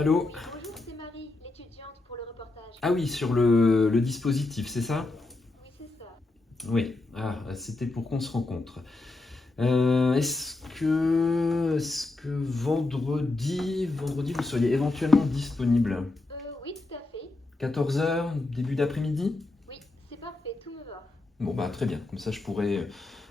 Allô? Bonjour, c'est Marie, l'étudiante pour le reportage. Ah oui, sur le dispositif, c'est ça? Oui, c'est ça. Oui, c'était pour qu'on se rencontre. Est-ce que vendredi, vous seriez éventuellement disponible? Oui, tout à fait. 14 heures, début d'après-midi? Oui, c'est parfait, tout me va. Bon, bah très bien, comme ça je pourrais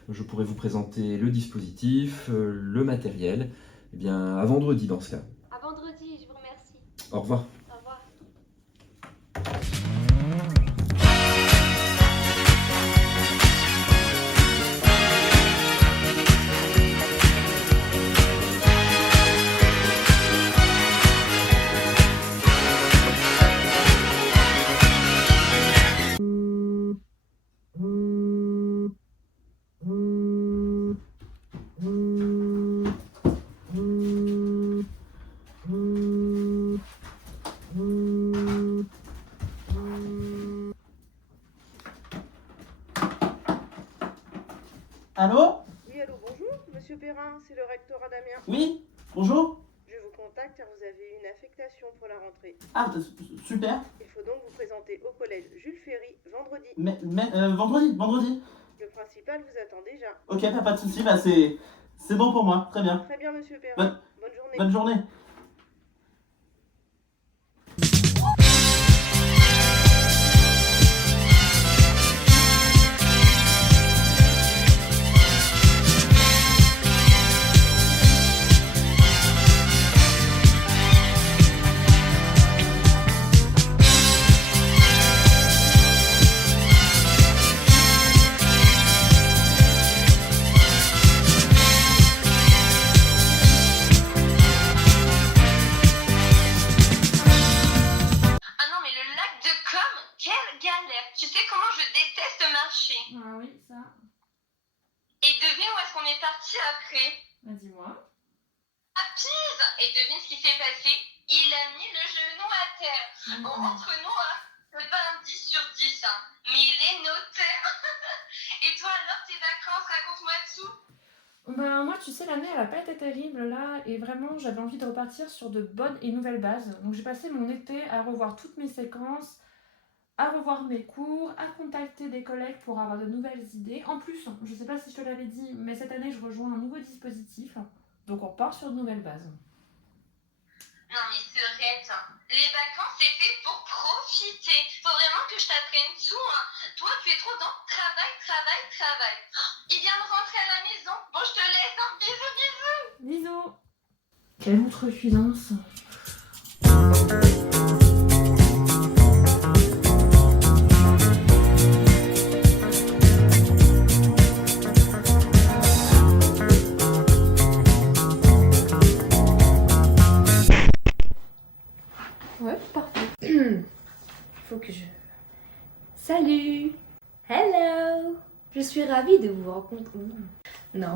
vous présenter le dispositif, le matériel. Eh bien, à vendredi dans ce cas. À vendredi, je vous remercie. Au revoir. Au revoir. Allô? Oui, allô, bonjour, monsieur Perrin, c'est le rectorat d'Amiens. Oui? Bonjour? Je vous contacte car vous avez une affectation pour la rentrée. Ah, super. Il faut donc vous présenter au collège Jules Ferry vendredi. Vendredi. Le principal vous attend déjà. Ok, pas de soucis, bah c'est bon pour moi, très bien. Très bien, monsieur Perrin. Bonne journée. Bonne journée. Ah non, mais le lac de Com, quelle galère! Tu sais comment je déteste marcher. Ah oui, ça. Et devine où est-ce qu'on est parti après? Bah, dis-moi. À Pise! Et devine ce qui s'est passé? Il a mis le genou à terre. Bon, entre nous, hein, c'est pas un 10 sur 10, hein, mais il est noté. Et toi alors, tes vacances, raconte-moi tout. Bah, moi, tu sais, l'année, elle a pas été terrible là, et vraiment, j'avais envie de repartir sur de bonnes et nouvelles bases. Donc, j'ai passé mon été à revoir toutes mes séquences, à revoir mes cours, à contacter des collègues pour avoir de nouvelles idées. En plus, je sais pas si je te l'avais dit, mais cette année, je rejoins un nouveau dispositif. Donc, on part sur de nouvelles bases. Non mais Serette, les vacances c'est fait pour profiter. Faut vraiment que je t'apprenne tout, hein. Toi tu es trop dans travail. Oh, il vient de rentrer à la maison. Bon je te laisse, hein. Bisous. Bisous. Quelle outrecuidance. Ouais, parfait. Faut que je... Salut! Hello! Je suis ravie de vous rencontrer. Non.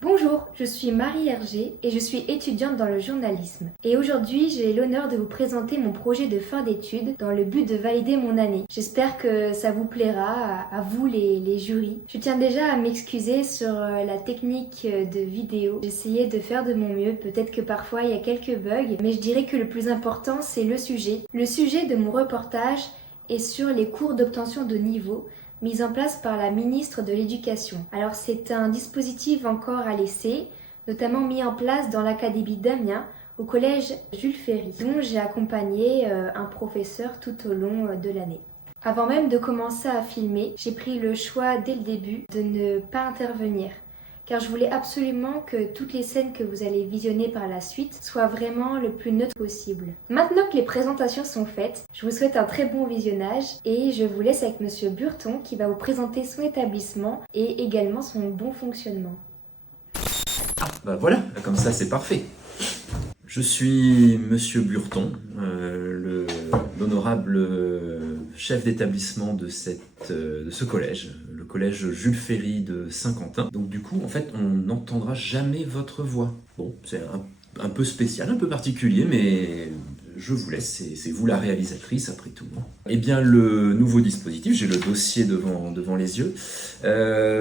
Bonjour, je suis Marie Hergé et je suis étudiante dans le journalisme. Et aujourd'hui, j'ai l'honneur de vous présenter mon projet de fin d'études dans le but de valider mon année. J'espère que ça vous plaira, à vous les jurys. Je tiens déjà à m'excuser sur la technique de vidéo. J'essayais de faire de mon mieux, peut-être que parfois il y a quelques bugs, mais je dirais que le plus important c'est le sujet. Le sujet de mon reportage est sur les cours d'obtention de niveau mise en place par la ministre de l'Éducation. Alors c'est un dispositif encore à l'essai, notamment mis en place dans l'Académie d'Amiens, au collège Jules Ferry, dont j'ai accompagné un professeur tout au long de l'année. Avant même de commencer à filmer, j'ai pris le choix dès le début de ne pas intervenir, car je voulais absolument que toutes les scènes que vous allez visionner par la suite soient vraiment le plus neutres possible. Maintenant que les présentations sont faites, je vous souhaite un très bon visionnage et je vous laisse avec Monsieur Burton qui va vous présenter son établissement et également son bon fonctionnement. Bah voilà, comme ça c'est parfait. Je suis Monsieur Burton, l'honorable chef d'établissement de ce collège, le collège Jules Ferry de Saint-Quentin. Donc du coup, en fait, on n'entendra jamais votre voix. Bon, c'est un peu spécial, un peu particulier, mais je vous laisse, c'est vous la réalisatrice après tout. Eh bien, le nouveau dispositif, j'ai le dossier devant les yeux,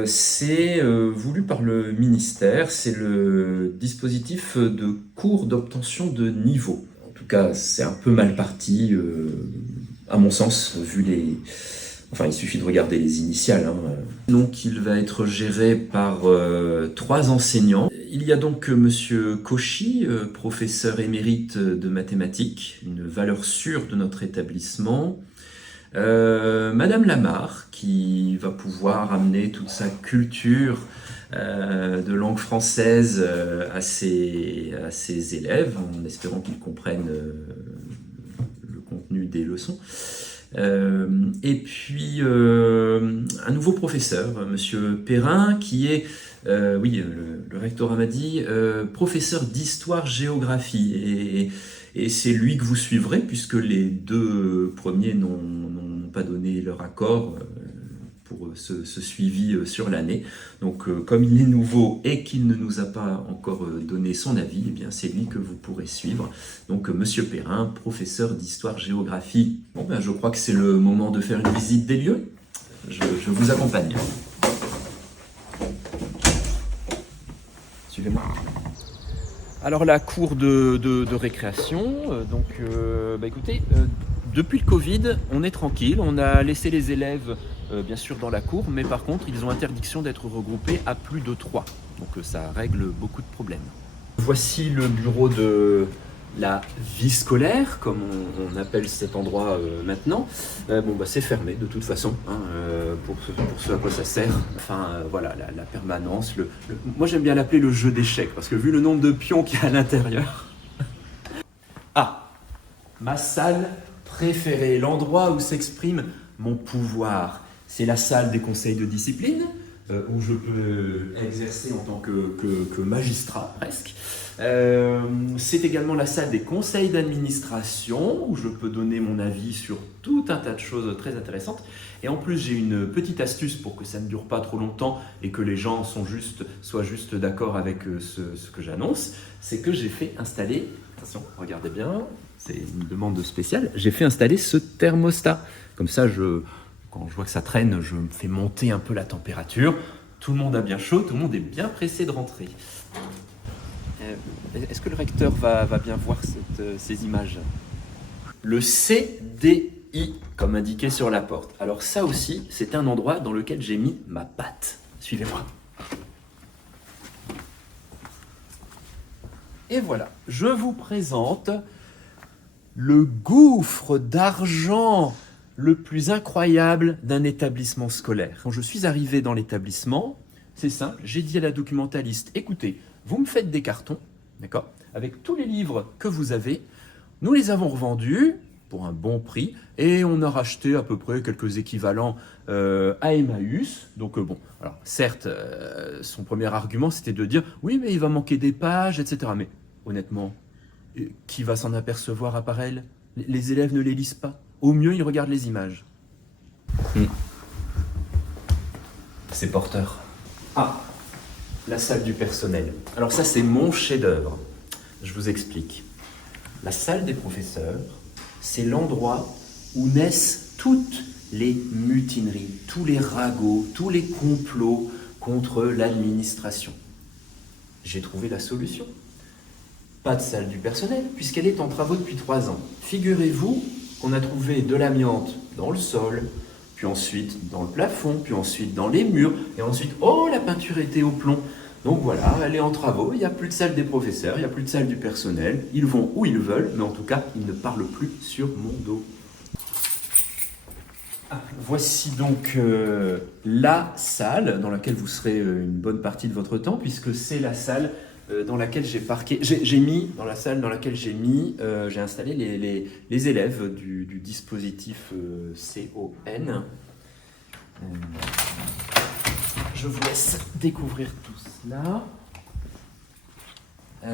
c'est voulu par le ministère, c'est le dispositif de cours d'obtention de niveau. En tout cas, c'est un peu mal parti, à mon sens, vu les... Enfin, il suffit de regarder les initiales. Donc, il va être géré par 3 enseignants. Il y a donc Monsieur Cauchy, professeur émérite de mathématiques, une valeur sûre de notre établissement. Madame Lamarre, qui va pouvoir amener toute sa culture de langue française à ses élèves, en espérant qu'ils comprennent le contenu des leçons. Et puis un nouveau professeur, Monsieur Perrin, qui est, le rectorat m'a dit, professeur d'histoire-géographie. Et c'est lui que vous suivrez, puisque les 2 premiers n'ont pas donné leur accord pour ce suivi sur l'année. Donc, comme il est nouveau et qu'il ne nous a pas encore donné son avis, eh bien, c'est lui que vous pourrez suivre. Donc, Monsieur Perrin, professeur d'histoire-géographie. Bon, ben, je crois que c'est le moment de faire une visite des lieux. Je vous accompagne. Suivez-moi. Alors, la cour de récréation, écoutez, depuis le Covid, on est tranquille. On a laissé les élèves, bien sûr, dans la cour, mais par contre, ils ont interdiction d'être regroupés à plus de 3. Donc, ça règle beaucoup de problèmes. Voici le bureau de la vie scolaire, comme on appelle cet endroit maintenant. C'est fermé de toute façon, pour ce à quoi ça sert. Enfin, voilà, la permanence. Moi, j'aime bien l'appeler le jeu d'échecs, parce que vu le nombre de pions qu'il y a à l'intérieur... Ah, ma salle préférée, l'endroit où s'exprime mon pouvoir. C'est la salle des conseils de discipline, où je peux exercer en tant que magistrat, presque. C'est également la salle des conseils d'administration, où je peux donner mon avis sur tout un tas de choses très intéressantes. Et en plus, j'ai une petite astuce pour que ça ne dure pas trop longtemps et que les gens soient juste d'accord avec ce que j'annonce. C'est que j'ai fait installer, attention, regardez bien, c'est une demande spéciale, j'ai fait installer ce thermostat. Comme ça, quand je vois que ça traîne, je me fais monter un peu la température. Tout le monde a bien chaud, tout le monde est bien pressé de rentrer. Est-ce que le recteur va bien voir ces images? Le CDI, comme indiqué sur la porte. Alors ça aussi, c'est un endroit dans lequel j'ai mis ma patte. Suivez-moi. Et voilà, je vous présente le gouffre d'argent le plus incroyable d'un établissement scolaire. Quand je suis arrivé dans l'établissement, c'est simple, j'ai dit à la documentaliste, écoutez, vous me faites des cartons, d'accord, avec tous les livres que vous avez, nous les avons revendus pour un bon prix et on a racheté à peu près quelques équivalents à Emmaüs. Donc alors certes, son premier argument c'était de dire oui mais il va manquer des pages, etc. Mais honnêtement, qui va s'en apercevoir à part elle? Les élèves ne les lisent pas. Au mieux, ils regardent les images. C'est porteur. Ah, la salle du personnel. Alors ça, c'est mon chef-d'œuvre. Je vous explique. La salle des professeurs, c'est l'endroit où naissent toutes les mutineries, tous les ragots, tous les complots contre l'administration. J'ai trouvé la solution. Pas de salle du personnel, puisqu'elle est en travaux depuis 3 ans. Figurez-vous qu'on a trouvé de l'amiante dans le sol, puis ensuite dans le plafond, puis ensuite dans les murs, et ensuite, oh, la peinture était au plomb. Donc voilà, elle est en travaux, il n'y a plus de salle des professeurs, il n'y a plus de salle du personnel, ils vont où ils veulent, mais en tout cas, ils ne parlent plus sur mon dos. Voici donc la salle dans laquelle vous serez une bonne partie de votre temps, puisque c'est la salle dans laquelle j'ai parqué, j'ai installé les élèves du dispositif CON. Je vous laisse découvrir tout cela.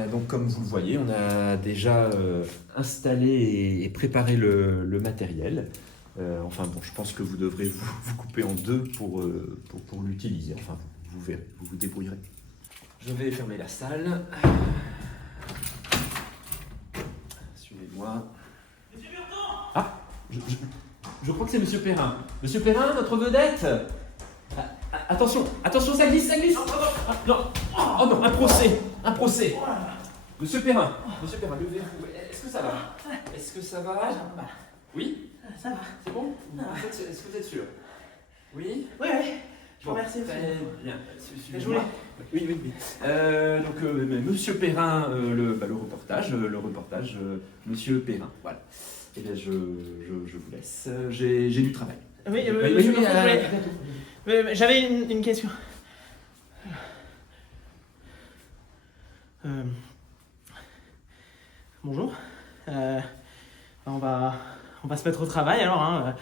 Donc comme vous le voyez, on a déjà installé et préparé le matériel. Je pense que vous devrez vous couper en 2 pour l'utiliser. Enfin, vous verrez, vous vous débrouillerez. Je vais fermer la salle. Suivez-moi. Je crois que c'est Monsieur Perrin. Monsieur Perrin, notre vedette. Attention, ça glisse. Non, oh non, un procès. Monsieur Perrin, levez-vous. Est-ce que ça va Oui. Ça va. C'est bon Est-ce que vous êtes sûr Oui. Oui. Je vous remercie. Très bien. Je voulais. Oui. Monsieur Perrin, le reportage, Monsieur Perrin, voilà. Eh bien, je vous laisse. J'ai du travail. Oui, j'avais une question. Bonjour. On va se mettre au travail alors. Hein.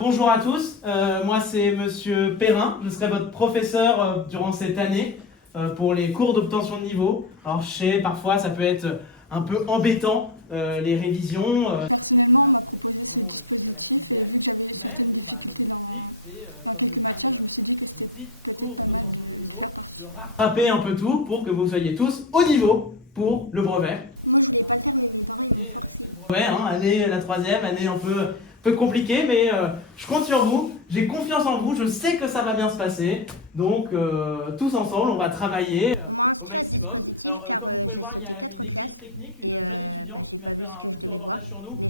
Bonjour à tous, moi c'est Monsieur Perrin, je serai votre professeur durant cette année pour les cours d'obtention de niveau. Alors je sais, parfois ça peut être un peu embêtant les révisions. Mais bon, l'objectif c'est, comme le dit le titre, cours d'obtention de niveau, de rattraper un peu tout pour que vous soyez tous au niveau pour le brevet. Ouais, année, la troisième, année un peu compliquée, mais je compte sur vous, j'ai confiance en vous, je sais que ça va bien se passer. Donc, tous ensemble, on va travailler au maximum. Alors, comme vous pouvez le voir, il y a une équipe technique, une jeune étudiante qui va faire un petit reportage sur nous.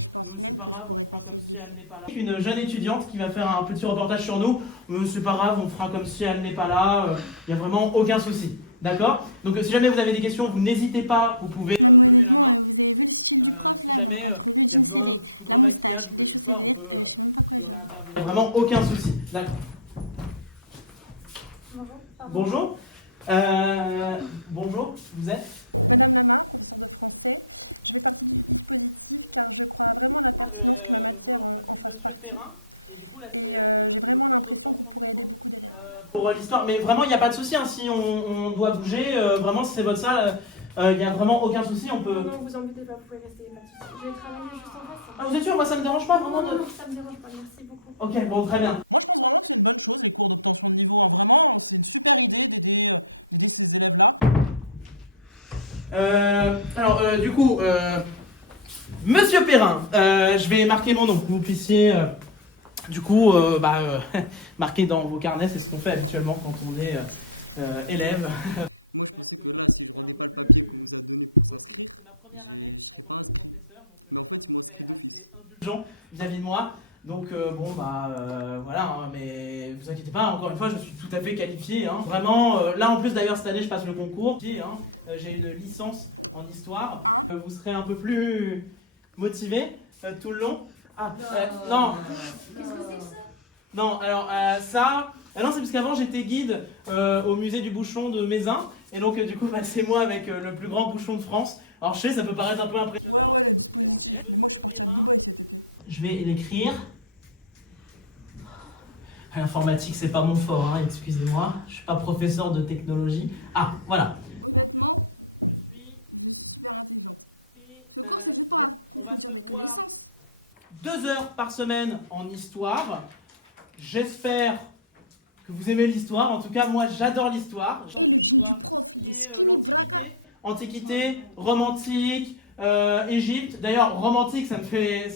C'est pas grave, on fera comme si elle n'est pas là. Une jeune étudiante qui va faire un petit reportage sur nous. C'est pas grave, on fera comme si elle n'est pas là. Il n'y a vraiment aucun souci. D'accord? Donc, si jamais vous avez des questions, vous n'hésitez pas, vous pouvez lever la main. Si jamais il y a besoin d'un petit coup de remaquillage ou quelque chose, on peut le réintervenir. Il n'y a vraiment aucun souci. D'accord. Bonjour. Bonjour, vous êtes je suis Monsieur Perrin, et du coup là c'est le cours d'obtention de niveau pour l'histoire, mais vraiment il n'y a pas de souci, hein, si on doit bouger, vraiment si c'est votre salle, il n'y a vraiment aucun souci, on peut... Non, vous embêtez pas, vous pouvez rester, pas de soucis. Je vais travailler juste en face. Ah, vous êtes sûr? Moi ça me dérange pas vraiment de... Non, ça me dérange pas, merci beaucoup. Ok, bon, très bien. Du coup, Monsieur Perrin, je vais marquer mon nom, que vous puissiez, marquer dans vos carnets, c'est ce qu'on fait habituellement quand on est élève. J'espère que c'est un peu plus motivé. C'est ma première année en tant que professeur, donc je crois que vous serez assez indulgent vis-à-vis de moi. Donc voilà, hein, mais vous inquiétez pas, encore une fois, je suis tout à fait qualifié. Hein. Vraiment, là en plus d'ailleurs cette année je passe le concours. J'ai une licence en histoire. Vous serez un peu plus motivé tout le long. Non. Qu'est-ce que c'est que ça? Non, alors ça... non, c'est parce qu'avant j'étais guide au musée du bouchon de Mézin. Et donc du coup c'est moi avec le plus grand bouchon de France. Alors je sais, ça peut paraître un peu impressionnant. Je vais l'écrire. L'informatique c'est pas mon fort, hein, excusez-moi. Je suis pas professeur de technologie. Ah, voilà. Donc on va se voir 2 heures par semaine en histoire. J'espère que vous aimez l'histoire. En tout cas, moi, j'adore l'histoire. J'adore l'histoire. Tout ce qui est l'Antiquité, romantique, Égypte. D'ailleurs, romantique, ça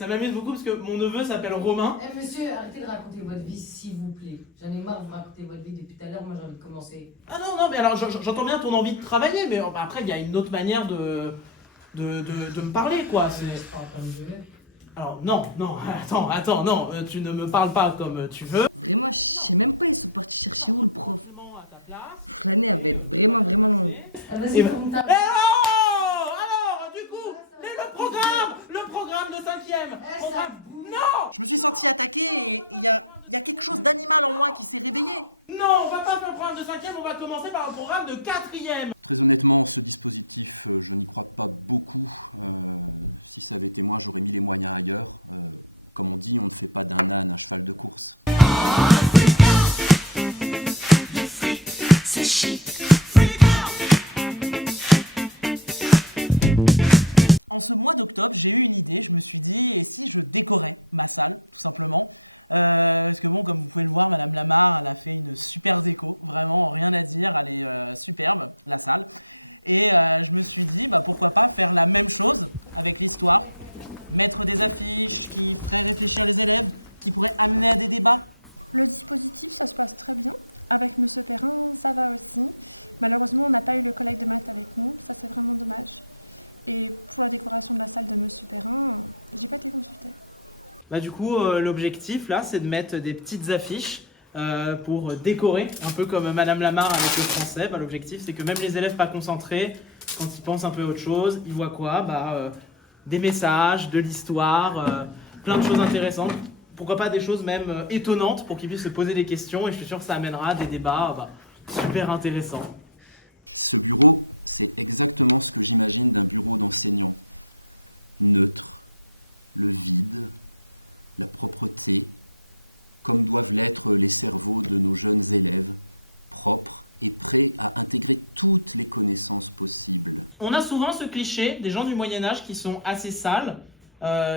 m'amuse beaucoup parce que mon neveu s'appelle Romain. Monsieur, arrêtez de raconter votre vie, s'il vous plaît. J'en ai marre de raconter votre vie depuis tout à l'heure. Moi, j'ai envie de commencer. Ah non, mais alors, j'entends bien ton envie de travailler, mais après, il y a une autre manière de me parler, quoi. Alors, non, attends, non, tu ne me parles pas comme tu veux. Non, tranquillement à ta place, et tout va bien passer. Vas-y, Alors, du coup, le programme de 5e. Non, on va pas faire le programme de 5e, on va commencer par un programme de 4e. Du coup, l'objectif là, c'est de mettre des petites affiches pour décorer, un peu comme Madame Lamarre avec le français. L'objectif, c'est que même les élèves pas concentrés, quand ils pensent un peu à autre chose, ils voient quoi? Des messages, de l'histoire, plein de choses intéressantes. Pourquoi pas des choses même étonnantes pour qu'ils puissent se poser des questions. Et je suis sûr que ça amènera des débats super intéressants. On a souvent ce cliché des gens du Moyen-Âge qui sont assez sales,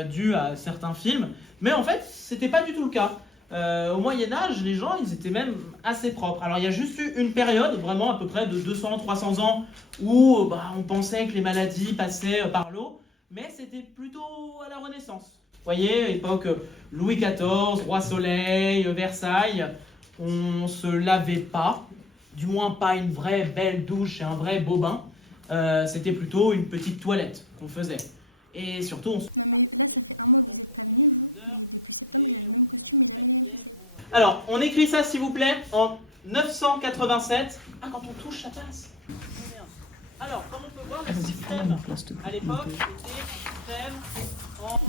dû à certains films, mais en fait, c'était pas du tout le cas. Au Moyen-Âge, les gens, ils étaient même assez propres. Alors, il y a juste eu une période, vraiment à peu près de 200-300 ans, où on pensait que les maladies passaient par l'eau, mais c'était plutôt à la Renaissance. Vous voyez, époque Louis XIV, Roi Soleil, Versailles, on se lavait pas, du moins pas une vraie belle douche et un vrai beau bain. C'était plutôt une petite toilette qu'on faisait. Et surtout, on se parfumait pour cacher l'odeur et on se maquillait pour... Alors, on écrit ça, s'il vous plaît, en 987. Ah, quand on touche, ça passe. Alors, comme on peut voir, le système à l'époque était un système en...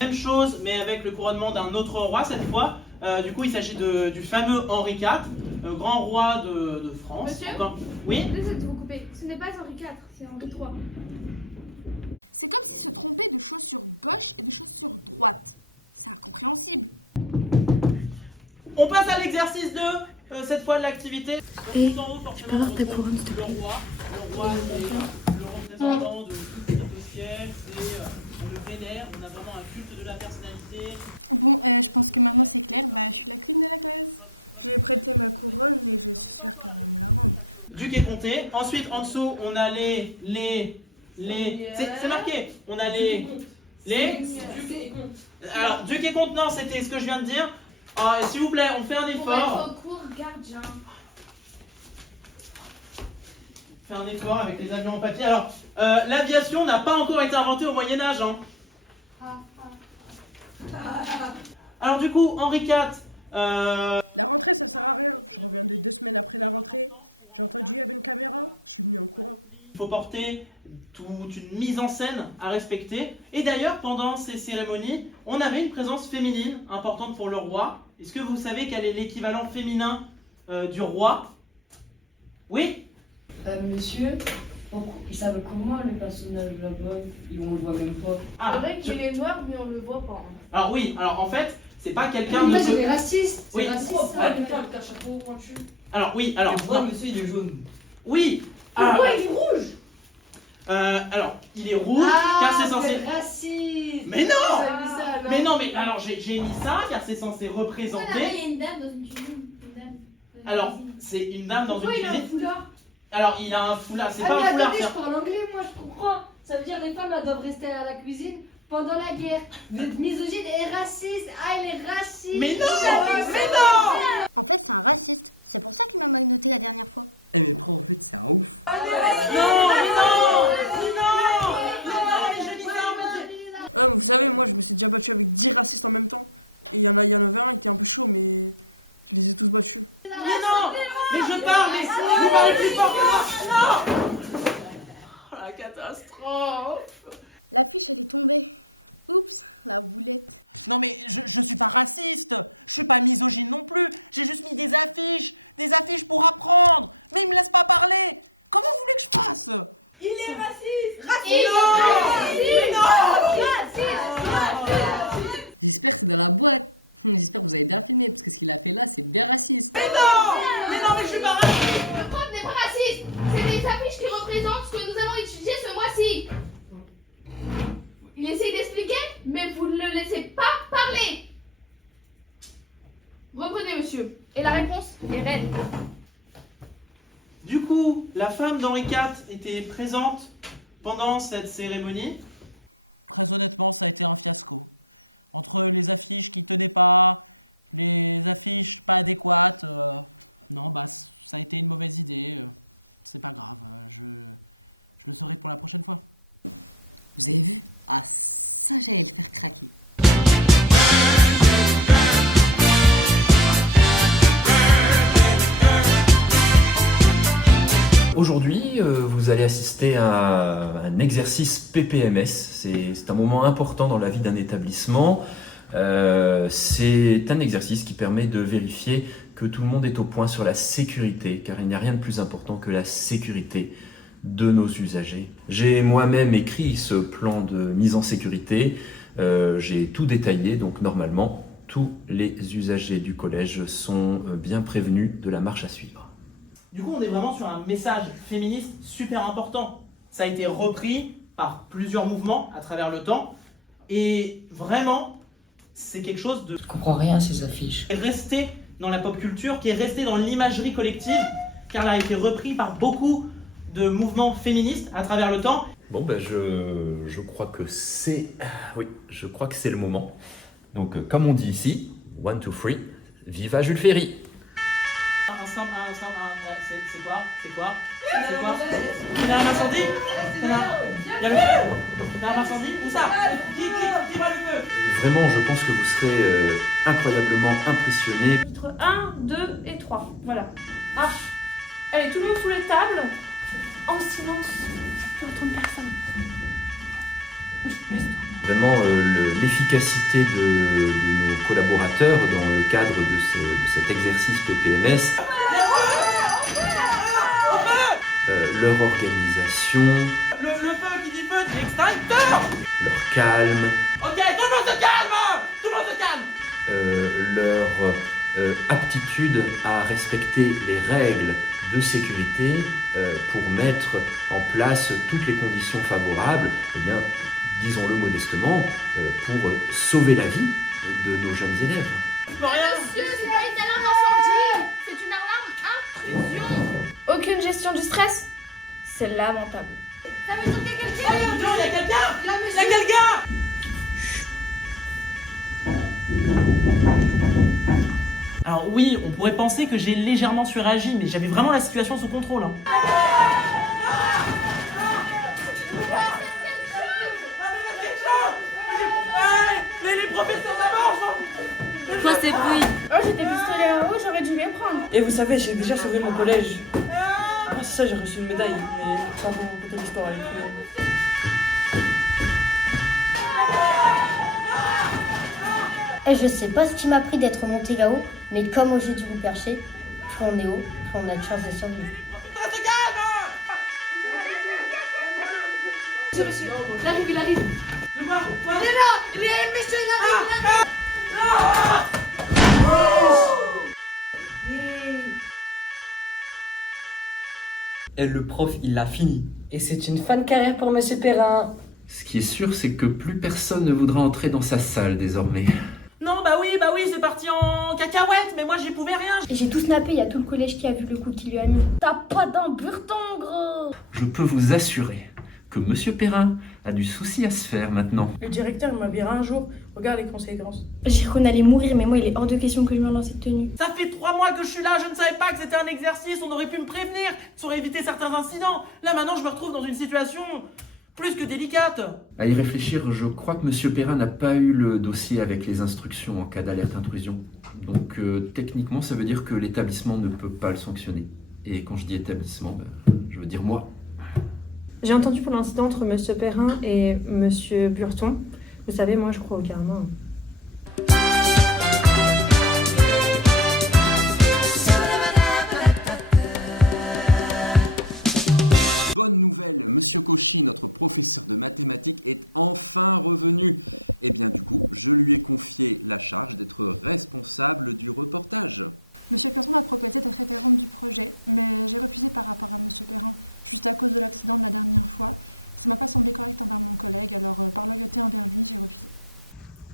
Même chose, mais avec le couronnement d'un autre roi cette fois. Du coup, il s'agit du fameux Henri IV, grand roi de France. Monsieur Oui. Désolé de vous couper. Ce n'est pas Henri IV, c'est Henri III. On passe à l'exercice 2, cette fois de l'activité. Et Tout en haut, forcément, je peux avoir ta on retrouve couronne, s'il te plaît? Le roi, c'est le représentant de tout ce qui est au ciel, on le vénère, on a vraiment un culte de la personnalité. Duc et comté. Ensuite, en dessous, on a c'est marqué. On a les. Alors, duc et comte, non, c'était ce que je viens de dire. S'il vous plaît, on fait un Pour être effort. au cours, gardien. On fait un effort avec les avions en papier. Alors, l'aviation n'a pas encore été inventée au Moyen-Âge. Hein. Alors, du coup, Henri IV. Il faut porter toute une mise en scène à respecter. Et d'ailleurs, pendant ces cérémonies, on avait une présence féminine importante pour le roi. Est-ce que vous savez quel est l'équivalent féminin du roi? Oui? Monsieur, il s'appelle comment le personnage là-bas? On le voit même pas. C'est vrai qu'il est noir, mais on le voit pas. Hein. Alors oui, alors en fait, c'est pas quelqu'un de... Là, c'est raciste. Oui. C'est raciste. Ouais. Avec un chapeau pointu. Alors oui, alors... Non, monsieur, il est jaune. Oui. Pourquoi il est rouge? Alors, il est rouge, car c'est censé... raciste. Mais non! Ça, Mais non, mais alors j'ai mis ça, car c'est censé représenter... Il y a une dame dans une cuisine. Alors, c'est une dame dans Pourquoi une il a un cuisine. foulard? Alors, il a un foulard, c'est pas mais un foulard, attendez, c'est je parle anglais, moi je comprends. Ça veut dire les femmes elles doivent rester à la cuisine pendant la guerre. Vous êtes misogyne et raciste. Ah, il est raciste. Mais non! Mais non! Non, mais non! Mais non! Mais non, mais je dis ça, mais Mais non! Mais je parle, mais vous parlez plus fort que moi! Non! Oh, la catastrophe! Il est raciste. Mais non! Mais non! Mais non! Mais non, mais je suis pas raciste! Le prof n'est pas raciste. C'est des affiches qui représentent ce que nous avons étudié ce mois-ci. Il essaye d'expliquer, mais vous ne le laissez pas parler. Reprenez, monsieur. Et la réponse est reine. Du coup, la femme d'Henri IV était présente pendant cette cérémonie. aujourd'hui, vous allez assister à un exercice PPMS. C'est un moment important dans la vie d'un établissement. C'est un exercice qui permet de vérifier que tout le monde est au point sur la sécurité, car il n'y a rien de plus important que la sécurité de nos usagers. J'ai moi-même écrit ce plan de mise en sécurité. J'ai tout détaillé, donc normalement, tous les usagers du collège sont bien prévenus de la marche à suivre. Du coup, on est vraiment sur un message féministe super important. Ça a été repris par plusieurs mouvements à travers le temps. Et vraiment, c'est quelque chose de... Je comprends rien à ces affiches. Qui est resté dans la pop culture, qui est resté dans l'imagerie collective, car elle a été repris par beaucoup de mouvements féministes à travers le temps. Bon, ben je crois que c'est... Oui, je crois que c'est le moment. Donc, comme on dit ici, 1, 2, 3, viva Jules Ferry! C'est quoi? Il y a un incendie? Il y a le feu? Il y a un incendie? Où ça? Qui voit le feu? Vraiment, je pense que vous serez incroyablement impressionnés. Chapitre 1, 2 et 3. Voilà. Ah, allez, tout le monde sous les tables. En silence. Je n'entends personne. Oui, laisse-toi. Vraiment, l'efficacité de nos collaborateurs dans le cadre de cet exercice PPMS, leur organisation, Le feu qui dit feu, c'est l'extincteur! leur calme, Ok, tout le monde se calme! Tout le monde se calme! leur aptitude à respecter les règles de sécurité pour mettre en place toutes les conditions favorables, eh bien, disons-le modestement, pour sauver la vie de nos jeunes élèves. Monsieur, c'est pas une alarme incendie, c'est une alarme intrusion. Aucune gestion du stress? C'est lamentable. Ça veut dire qu'il y a quelqu'un. Il y a quelqu'un! Il y a Il y monsieur. a quelqu'un! Alors oui, on pourrait penser que j'ai légèrement surréagi, mais j'avais vraiment la situation sous contrôle. Hein. Les professeurs d'abord! Quoi ces bruits? Oh, j'étais pistolet à eau, j'aurais dû m'y prendre. Et vous savez, j'ai déjà sauvé mon collège. Ah, c'est ça, j'ai reçu une médaille, mais ça vous raconter l'histoire, elle est plus longue. Et je sais pas ce qui m'a pris d'être monté là-haut, mais comme au jeu du loup perché, plus on est haut, plus on a de chance de survivre. Monsieur, il arrive. Je vois, Il est là, monsieur, il arrive. Et le prof, il l'a fini. Et c'est une fin de carrière pour Monsieur Perrin. Ce qui est sûr, c'est que plus personne ne voudra entrer dans sa salle désormais. Non, bah oui, c'est parti en cacahuète, mais moi j'y pouvais rien. Et j'ai tout snappé, il y a tout le collège qui a vu le coup qu'il lui a mis. T'as pas d'emburton, gros! Je peux vous assurer que Monsieur Perrin a du souci à se faire maintenant. Le directeur m'a viré un jour. Regarde les conséquences. J'ai cru qu'on allait mourir, mais moi il est hors de question que je me lance cette tenue. Ça fait 3 mois que je suis là, je ne savais pas que c'était un exercice, on aurait pu me prévenir, ça aurait évité certains incidents. Là maintenant je me retrouve dans une situation plus que délicate. À y réfléchir, je crois que Monsieur Perrin n'a pas eu le dossier avec les instructions en cas d'alerte intrusion. Donc techniquement, ça veut dire que l'établissement ne peut pas le sanctionner. Et quand je dis établissement, je veux dire moi. J'ai entendu pour l'incident entre Monsieur Perrin et Monsieur Burton. Vous savez, moi je crois au karma.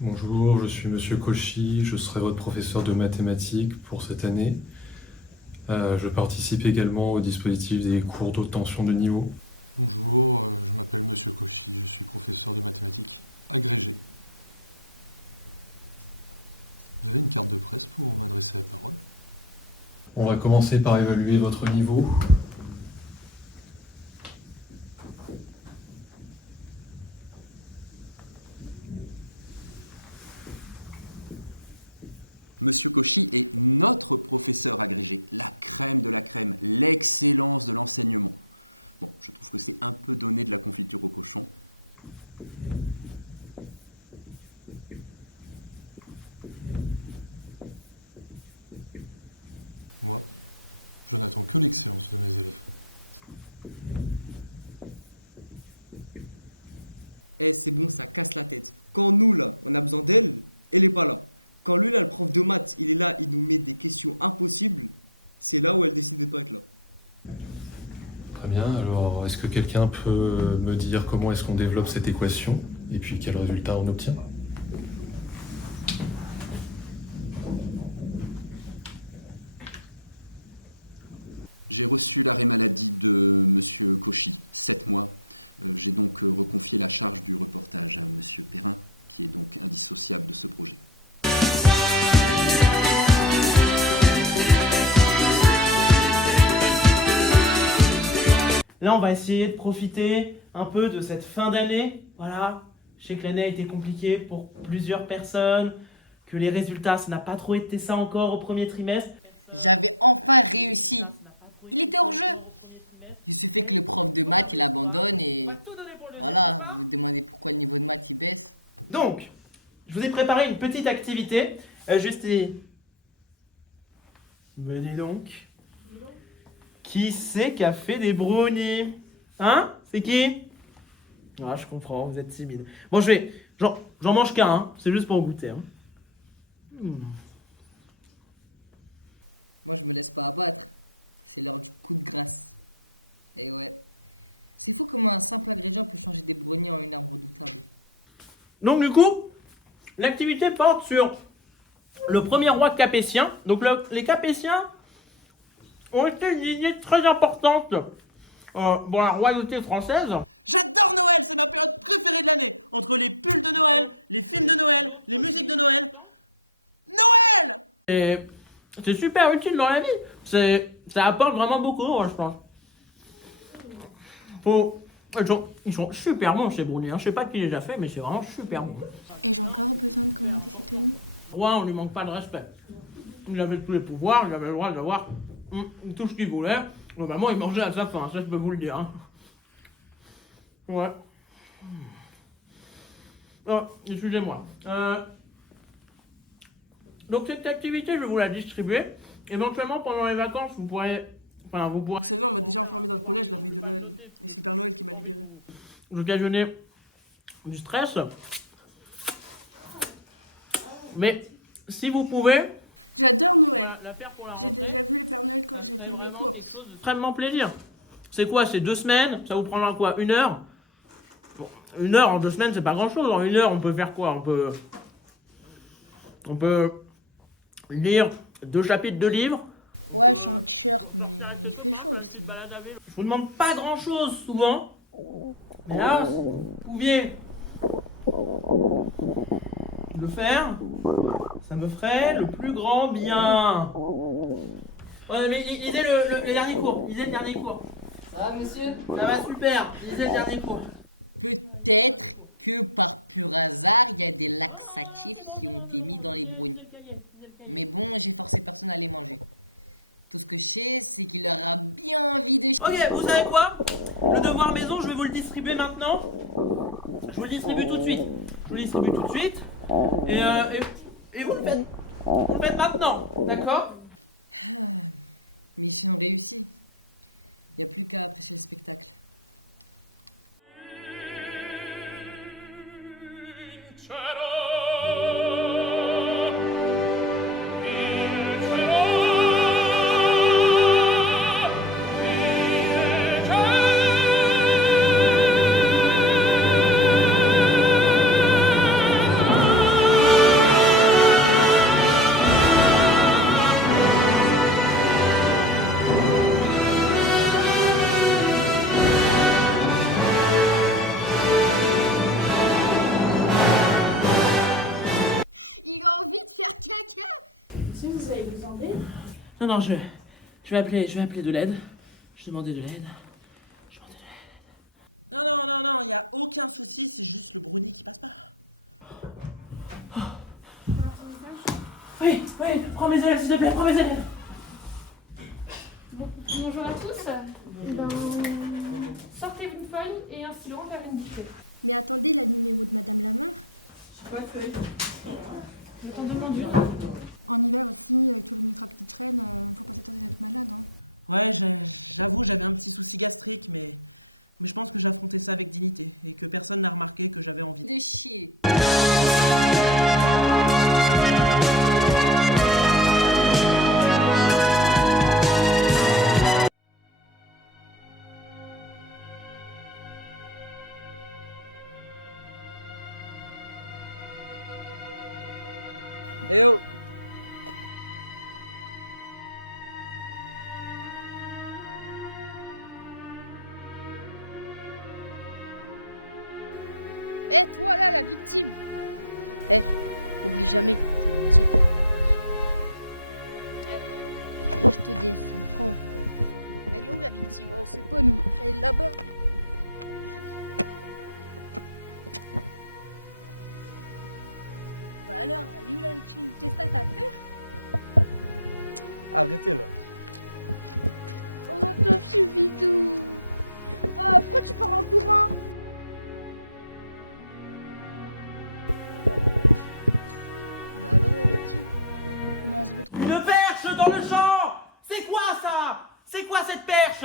Bonjour, je suis Monsieur Cauchy, je serai votre professeur de mathématiques pour cette année. Je participe également au dispositif des cours d'haute tension de niveau. On va commencer par évaluer votre niveau. bien, alors est-ce que quelqu'un peut me dire comment est-ce qu'on développe cette équation et puis quel résultat on obtient? Là, on va essayer de profiter un peu de cette fin d'année. Voilà, je sais que l'année a été compliquée pour plusieurs personnes, que les résultats, ça n'a pas trop été ça encore au premier trimestre. Mais regardez le soir, on va tout donner pour le deuxième, n'est-ce pas? Donc, je vous ai préparé une petite activité. Mais dis donc. Qui c'est qui a fait des brownies? Hein? C'est qui? Ah, je comprends, vous êtes timide. Bon, j'en mange qu'un, hein. C'est juste pour goûter. Hein. Donc du coup, l'activité porte sur le premier roi capétien. Donc les Capétiens ont été une lignée très importante dans la royauté française. Et c'est super utile dans la vie. Ça apporte vraiment beaucoup, moi, je pense. Ils sont super bons ces brownies. Hein. Je sais pas qui les a fait, mais c'est vraiment super bon. Le roi, on lui manque pas de respect. Il avait tous les pouvoirs, il avait le droit d'avoir tout ce qu'il voulait. Normalement, il mangeait à sa faim, ça je peux vous le dire. Hein. Ouais. Oh, excusez-moi. Donc cette activité, je vais vous la distribuer. Éventuellement, pendant les vacances, vous pourrez en faire un devoir maison. Je ne vais pas le noter parce que je n'ai pas envie de vous occasionner du stress. Mais si vous pouvez, voilà, la faire pour la rentrée, ça serait vraiment quelque chose de extrêmement plaisir. C'est quoi? C'est 2 semaines? Ça vous prendra quoi? 1 heure? Bon, 1 heure en 2 semaines, c'est pas grand-chose. En 1 heure, on peut faire quoi? On peut lire 2 chapitres de livres. On peut sortir avec ses copains, faire une petite balade à vélo. Je vous demande pas grand-chose souvent. Mais là, vous pouviez le faire. Ça me ferait le plus grand bien. Ouais, mais lisez le dernier cours. Lisez le dernier cours. Ça va, monsieur? Ça va super. Lisez le dernier cours. Oh, c'est bon. Lisez le cahier. Ok, vous savez quoi? Le devoir maison, je vais vous le distribuer maintenant. Je vous le distribue tout de suite. Et vous le faites. Vous le faites maintenant, d'accord? Non, je vais appeler de l'aide. Je vais demander de l'aide. Oui, prends mes élèves, s'il te plaît, prends mes élèves. Bonjour à tous. Sortez une feuille et un stylo, on va faire une dictée. Je sais pas feuille. Je t'en demande une. dans le champ. C'est quoi ça? C'est quoi cette perche?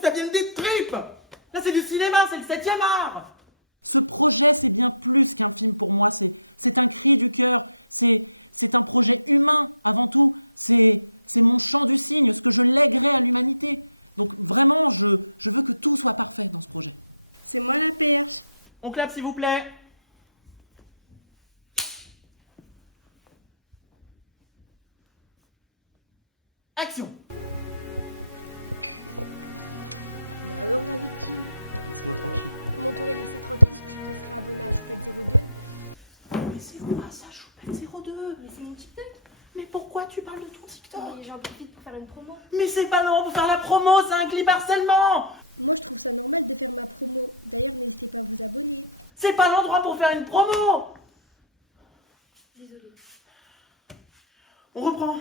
Ça vient des tripes. Là c'est du cinéma, c'est le 7e art. On clappe s'il vous plaît. Action. Mais c'est quoi ça, Choupette02? Mais c'est mon TikTok. Mais pourquoi tu parles de ton TikTok? Mais j'en profite pour faire une promo. Mais c'est pas le moment pour faire la promo, c'est un clip harcèlement. C'est pas l'endroit pour faire une promo. Désolée. On reprend.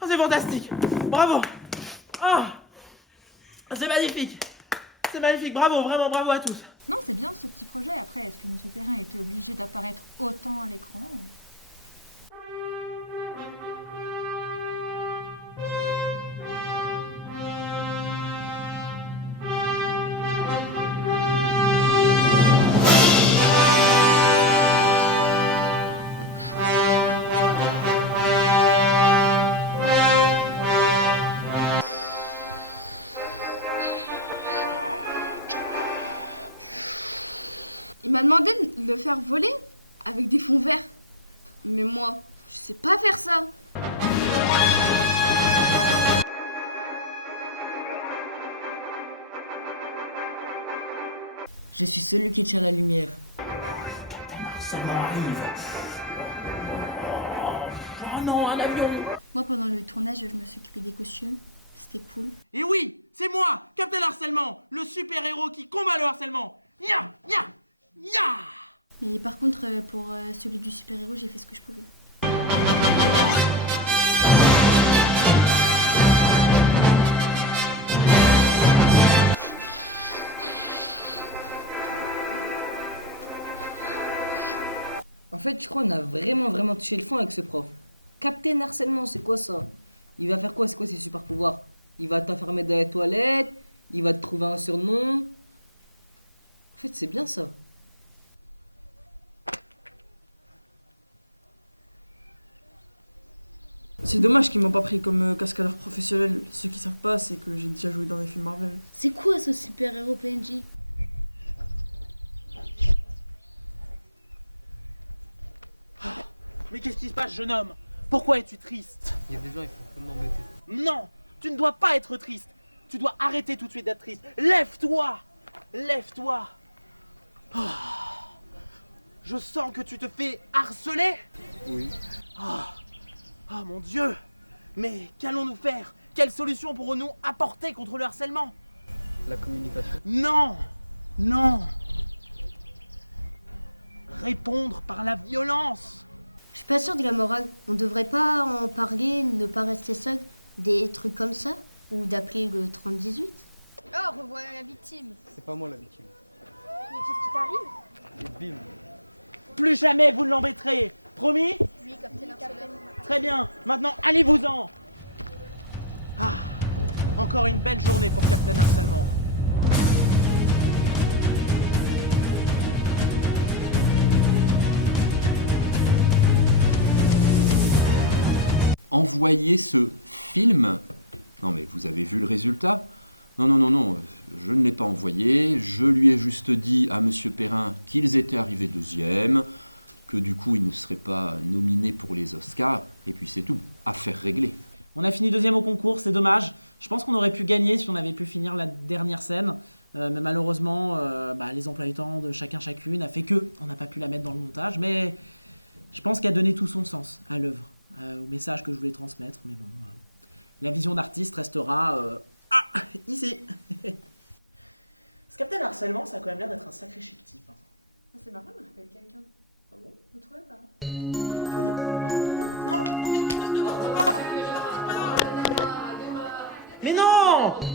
Oh, c'est fantastique. Bravo. Ah, c'est magnifique. C'est magnifique. Bravo, vraiment bravo à tous. Harcèlement arrive. Oh non, un avion.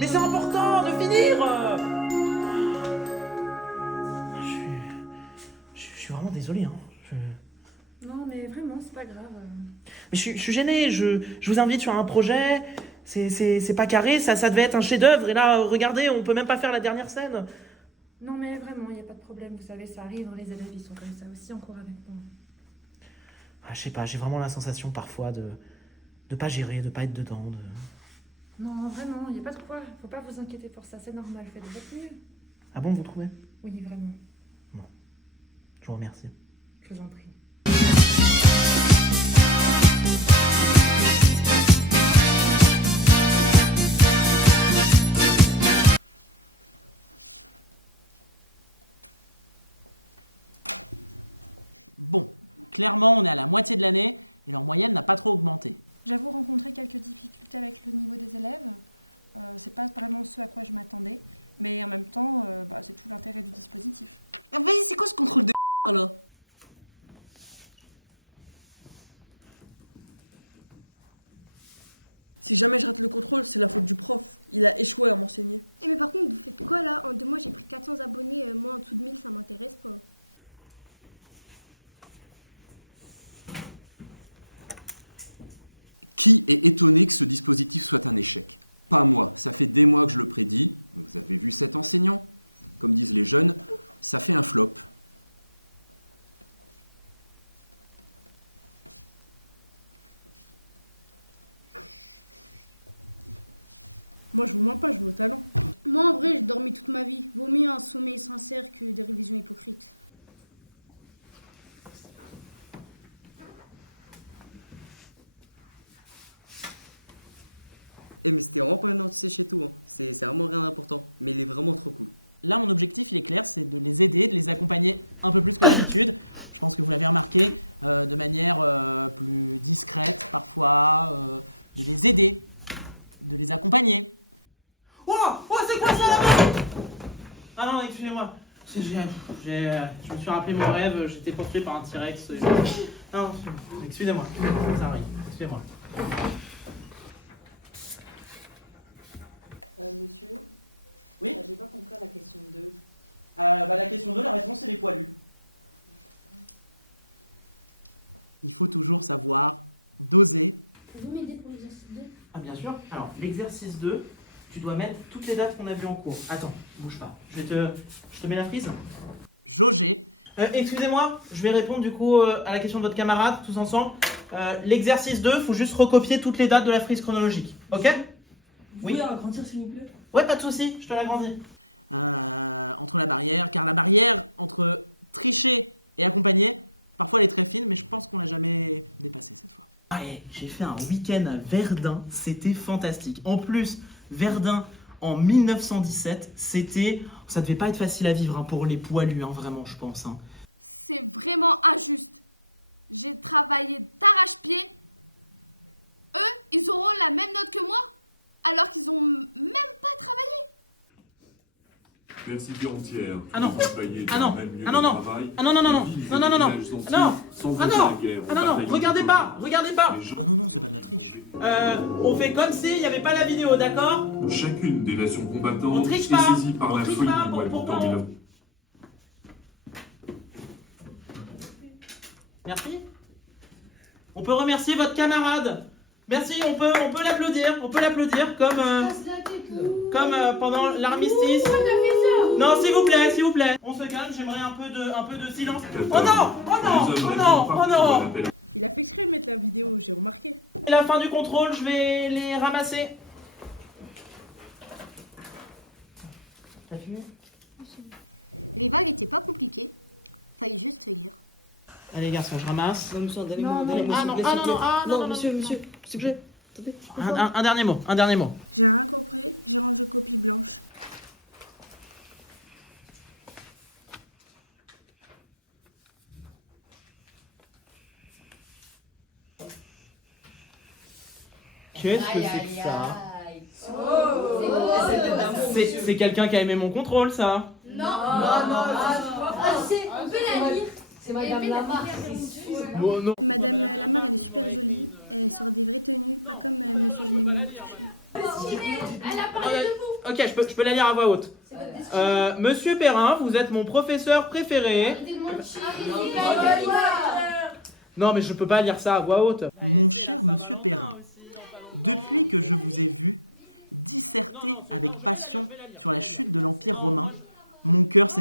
c'est important de finir. Je suis vraiment désolé. Hein. Non, mais vraiment, c'est pas grave. Mais je suis gêné. Je vous invite sur un projet. C'est pas carré. Ça devait être un chef-d'œuvre. Et là, regardez, on peut même pas faire la dernière scène. Non, mais vraiment, il n'y a pas de problème. Vous savez, ça arrive, les élèves, ils sont comme ça aussi en cours avec moi. Ah, je sais pas. J'ai vraiment la sensation parfois de pas gérer, de pas être dedans. Non, vraiment, il n'y a pas de quoi. Faut pas vous inquiéter pour ça, c'est normal. Faites de votre mieux. Ah bon, vous trouvez? Oui, vraiment. Je vous remercie. Je vous en prie. Oh, c'est quoi ça là-bas? Ah non, excusez-moi. Je me suis rappelé mon rêve, j'étais poursuivi par un T-Rex. Non, excusez-moi. Ça arrive, excusez-moi. Vous m'aidez pour l'exercice 2? Ah bien sûr. Alors, l'exercice 2, tu dois mettre toutes les dates qu'on a vues en cours. Attends, bouge pas. Je te mets la prise. Excusez-moi, je vais répondre du coup à la question de votre camarade, tous ensemble. L'exercice 2, faut juste recopier toutes les dates de la frise chronologique. Ok? Vous pouvez agrandir s'il vous plaît? Ouais, pas de souci, je te l'agrandis. Ouais, j'ai fait un week-end à Verdun, c'était fantastique. En plus, Verdun en 1917, ça devait pas être facile à vivre hein, pour les poilus, hein, vraiment, je pense. Hein. Merci vie entière. Ah non. Ah non. Ah non, non. Ah non, non, non, non. Non, non, non, non. Non. Ah non. Ah non, non. Regardez pas. Regardez pas. On fait comme s'il n'y avait pas la vidéo, d'accord? Chacune des nations combattantes est triche pas. saisie par la folie du mois du Merci. On peut remercier votre camarade. Merci, on peut l'applaudir. On peut l'applaudir comme pendant l'armistice. Non, s'il vous plaît, s'il vous plaît. On se calme, j'aimerais un peu de silence. Oh non! Oh non! Oh non! Oh non! C'est la fin du contrôle, je vais les ramasser. T'as vu? Allez garçons, je ramasse. Non, monsieur, un dernier Non, mot. non, Allez, ah non, s'il vous plaît, ah s'il vous non, plaît. ah non, non, monsieur, non, monsieur, s'il vous plaît. Attendez. Un dernier mot, un dernier mot. Qu'est-ce que c'est que ça? C'est quelqu'un qui a aimé mon contrôle, ça? Non. On peut la lire. C'est Madame Lamarck. Bon, non, c'est pas Madame Lamarck qui m'aurait écrit une... Non, je peux pas la lire. Elle a parlé de vous. Ok, je peux la lire à voix haute. Monsieur Perrin, vous êtes mon professeur préféré. Non, mais je peux pas lire ça à voix haute. C'est la Saint-Valentin aussi, dans pas longtemps. Non, je vais la lire. Non, moi je... Non.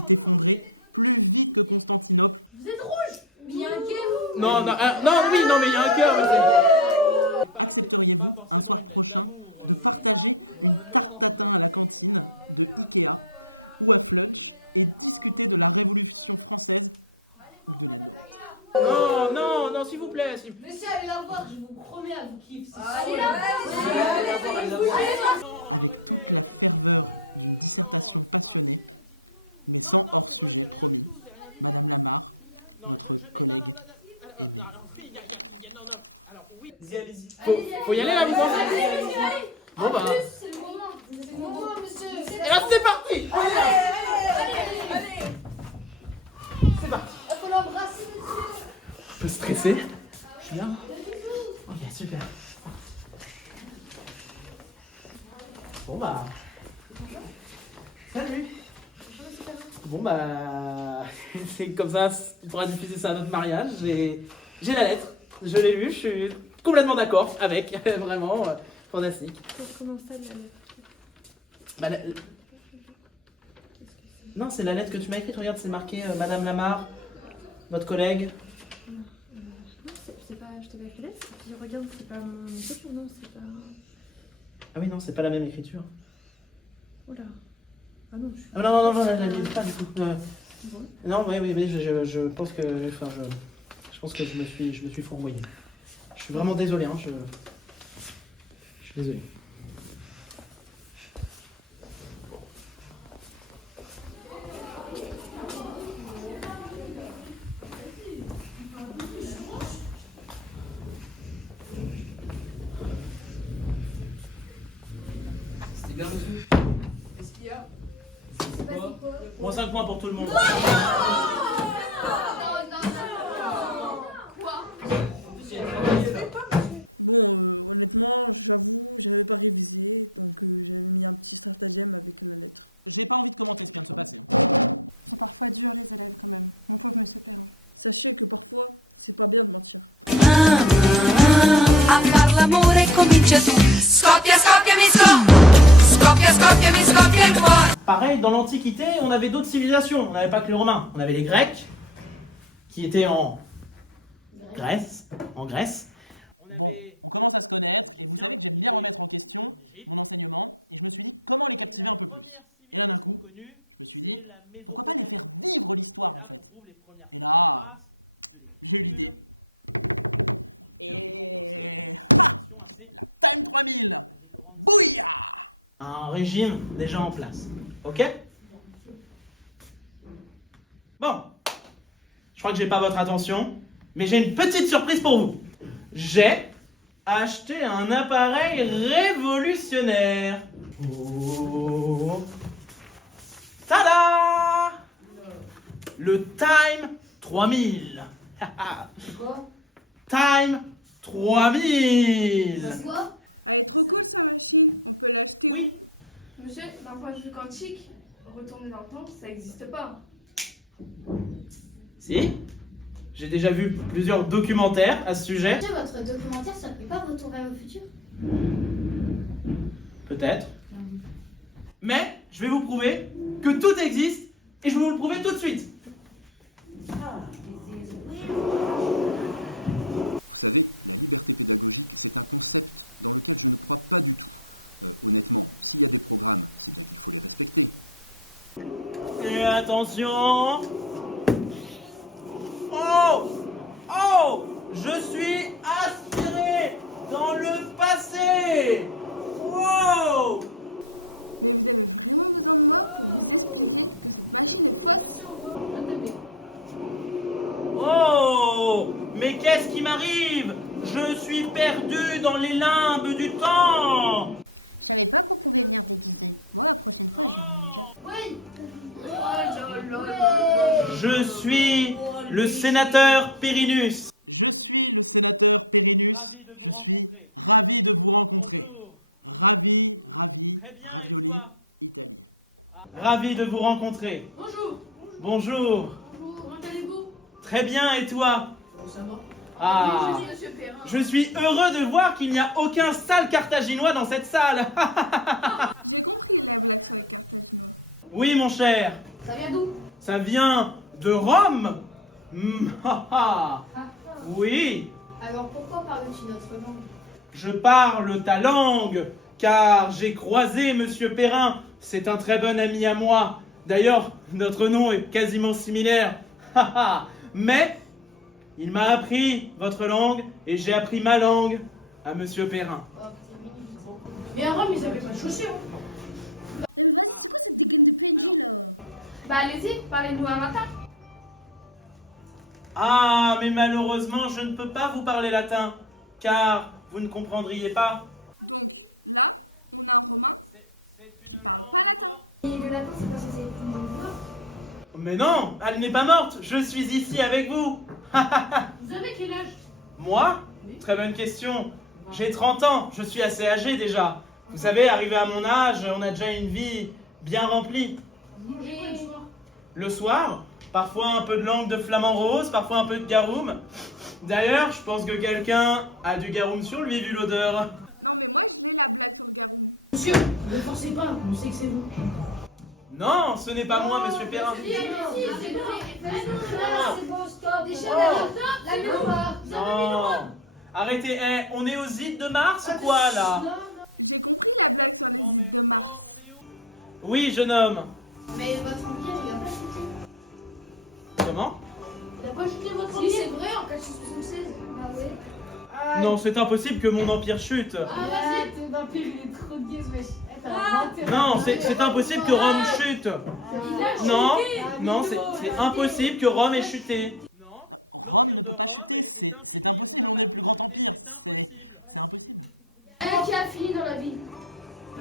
Vous êtes rouge. Mais il y a un cœur. Non, mais il y a un cœur, mais c'est pas forcément une lettre d'amour. Non, s'il vous plaît. Monsieur, allez la voir, je vous promets, elle vous kiffe. Allez là. Allez voir. Non, arrêtez. Non, c'est vrai, c'est rien du tout. Non, oui, non. Alors, oui. Allez-y. Faut y aller, là, vous pensez? Allez. Bon, bah. C'est le moment, monsieur. Et là, c'est parti. Allez. C'est parti. Il faut l'embrasser, monsieur. Un peu stressé. Je suis bien. Ok, super. Bon, bah. Salut. Bon, bah. C'est comme ça, on pourra diffuser ça à notre mariage. J'ai la lettre. Je l'ai lue. Je suis complètement d'accord avec. Vraiment fantastique. Comment ça, la lettre? Bah, non, c'est la lettre que tu m'as écrite. Regarde, c'est marqué Madame Lamarre, votre collègue. Non, c'est pas. Je t'avais écrit lettre. Et puis regarde, c'est pas mon écriture, non, c'est pas. Ah oui, non, c'est pas la même écriture. Oula. Ah non, je suis. Ah non, la lis pas du coup. Bon. Non, oui, je pense que. Enfin, je pense que je me suis fourvoyé. Je suis vraiment désolé, hein, je suis désolé. C'était bien reçu. Qu'est-ce qu'il y a? Bon, 5 points pour tout le monde. A far l'amore comincia tu. Scoppia il cuore. Pareil, dans l'Antiquité, on avait d'autres civilisations. On n'avait pas que les Romains. On avait les Grecs, qui étaient en Grèce. On avait les Égyptiens, qui étaient en Égypte. Et la première civilisation connue, c'est la Mésopotamie. C'est là qu'on trouve les premières traces de l'écriture. Un régime déjà en place. Ok? Bon. Je crois que j'ai pas votre attention, mais j'ai une petite surprise pour vous. J'ai acheté un appareil révolutionnaire. Oh. Tada! Le Time 3000. Quoi? Time 3000. C'est quoi? Oui. Monsieur, d'un point de vue quantique, retourner dans le temps, ça n'existe pas. Si. J'ai déjà vu plusieurs documentaires à ce sujet. Monsieur, votre documentaire s'appelle pas Retour vers le futur? Peut-être. Mais je vais vous prouver que tout existe et je vais vous le prouver tout de suite. Et attention. Oh, je suis aspiré dans le passé. Wow. Oh, mais qu'est-ce qui m'arrive? Je suis perdu dans les limbes du temps. Oui. Je suis le sénateur Périnus. Ravi de vous rencontrer. Bonjour. Ravi de vous rencontrer. Bonjour. Bonjour. Comment allez-vous? Très bien, et toi? Ça va. Ah, Je suis Monsieur Perrin. je suis heureux de voir qu'il n'y a aucun sale carthaginois dans cette salle. Oui, mon cher. Ça vient d'où? Ça vient de Rome. Oui, Alors pourquoi parles-tu notre langue? je parle ta langue, car j'ai croisé Monsieur Perrin. C'est un très bon ami à moi. D'ailleurs, notre nom est quasiment similaire. Mais il m'a appris votre langue et j'ai appris ma langue à Monsieur Perrin. Mais à Rome, ils avaient pas de chaussures. Bah allez-y, parlez-nous un matin. Ah, mais malheureusement, je ne peux pas vous parler latin, car vous ne comprendriez pas. C'est une langue morte. Et le latin, c'est parce que c'est une langue morte. Mais non, elle n'est pas morte, je suis ici avec vous. Vous avez quel âge? Moi? Très bonne question. J'ai 30 ans, je suis assez âgé déjà. Vous savez, arrivé à mon âge, on a déjà une vie bien remplie. Vous mangez quoi le soir? Le soir, parfois un peu de langue de flamand rose, parfois un peu de garum. D'ailleurs, je pense que quelqu'un a du garum sur lui vu l'odeur. Monsieur, ne le forcez pas, on sait que c'est vous. Non, ce n'est pas moi, Monsieur Perrin. Non. Arrêtez, on est aux îles de Mars ou quoi là? Oui, jeune homme. Mais votre empire, il a pas chuté. Comment? Il a pas chuté votre empire? Si, c'est vrai, en 476. Bah ouais. Non, c'est impossible que mon empire chute. Arrête, ton empire, il est trop gaze, wesh. Non, c'est impossible que Rome chute. Non, non, c'est impossible que Rome ait chuté. Non, l'empire de Rome est infini. On n'a pas pu chuter, c'est impossible. Qui a fini dans la vie?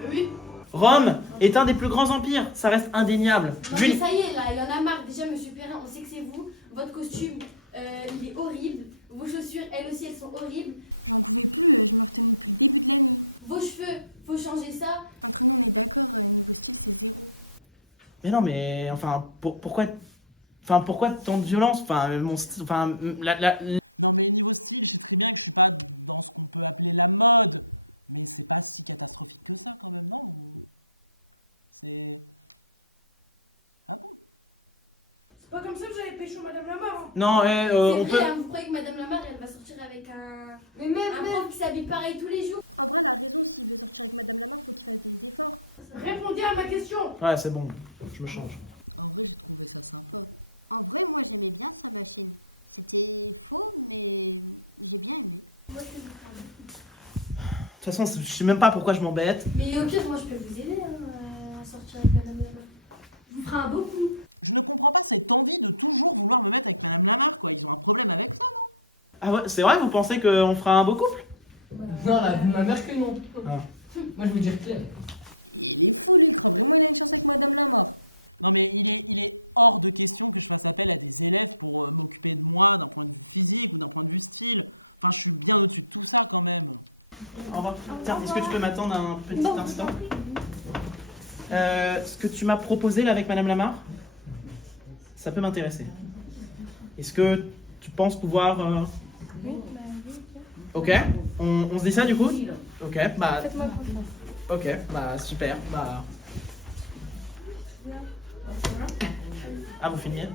Oui. Rome est un des plus grands empires, ça reste indéniable. Non mais ça y est, là, il en a marre. Déjà, Monsieur Perrin, on sait que c'est vous. Votre costume, il est horrible. Vos chaussures, elles aussi, elles sont horribles. Vos cheveux, faut changer ça. Mais non, mais enfin, pourquoi tant de violence? C'est pas comme ça que vous avez pécho Madame Lamar. Hein. Non, on C'est peut. vrai, hein, vous croyez que Madame Lamar, elle va sortir avec un prof qui s'habille pareil tous les jours? Répondez à ma question. Ouais, c'est bon, je me change. De toute façon, je sais même pas pourquoi je m'embête. Mais au pire, moi, je peux vous aider hein, à sortir avec Madame Lamar. Je vous ferai un beau coup. Ah ouais, c'est vrai, vous pensez qu'on fera un beau couple? Non, la vie de ma mère que non. Ah. Moi, je veux dire clair. Au revoir. Tiens, est-ce que tu peux m'attendre un petit instant? Ce que tu m'as proposé là avec Madame Lamar, ça peut m'intéresser. Est-ce que tu penses pouvoir... Ok, on se dit ça du coup? Ok, bah... Faites-moi confiance. Ok, bah super, bah... Ah, vous filmiez?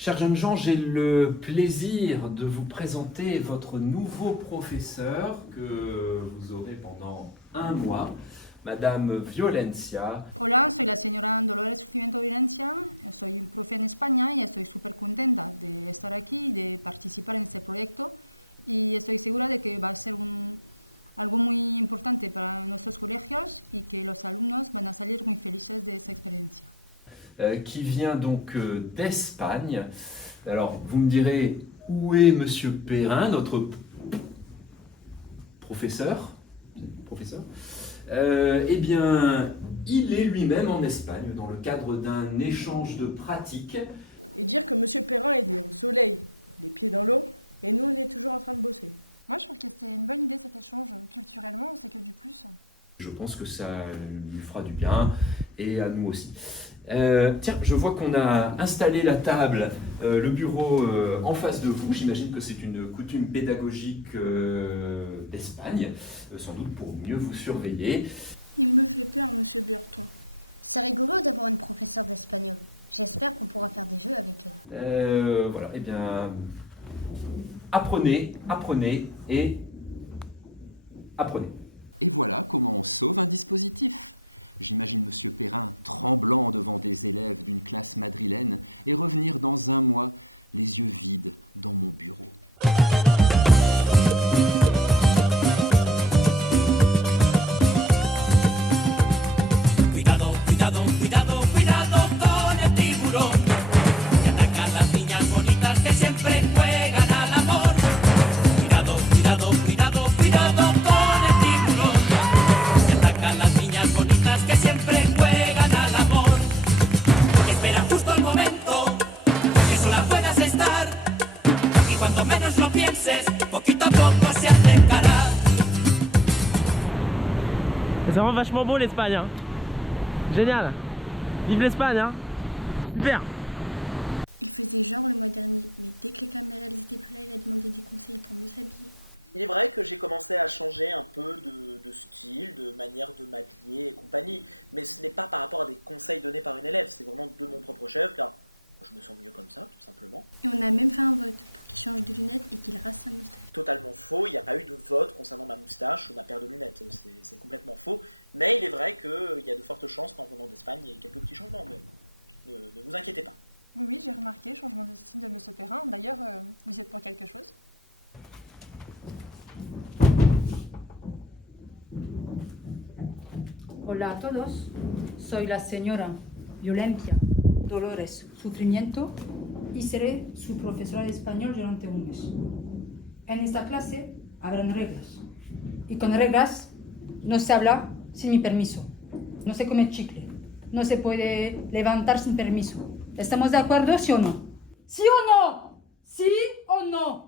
Chers jeunes gens, j'ai le plaisir de vous présenter votre nouveau professeur que vous aurez pendant 1 mois, Madame Violencia. Qui vient donc d'Espagne. Alors, vous me direz, où est Monsieur Perrin, notre professeur? Eh bien, il est lui-même en Espagne, dans le cadre d'un échange de pratiques. Je pense que ça lui fera du bien, et à nous aussi. Tiens, je vois qu'on a installé la table, le bureau en face de vous. J'imagine que c'est une coutume pédagogique d'Espagne, sans doute pour mieux vous surveiller. Voilà, eh bien, apprenez et apprenez. C'est vraiment vachement beau l'Espagne, hein. Génial. Vive l'Espagne, hein. Super. Hola a todos, soy la señora Violencia Dolores Sufrimiento y seré su profesora de español durante un mes. En esta clase habrán reglas y con reglas no se habla sin mi permiso, no se come chicle, no se puede levantar sin permiso. ¿Estamos de acuerdo, sí o no? ¿Sí o no? ¿Sí o no?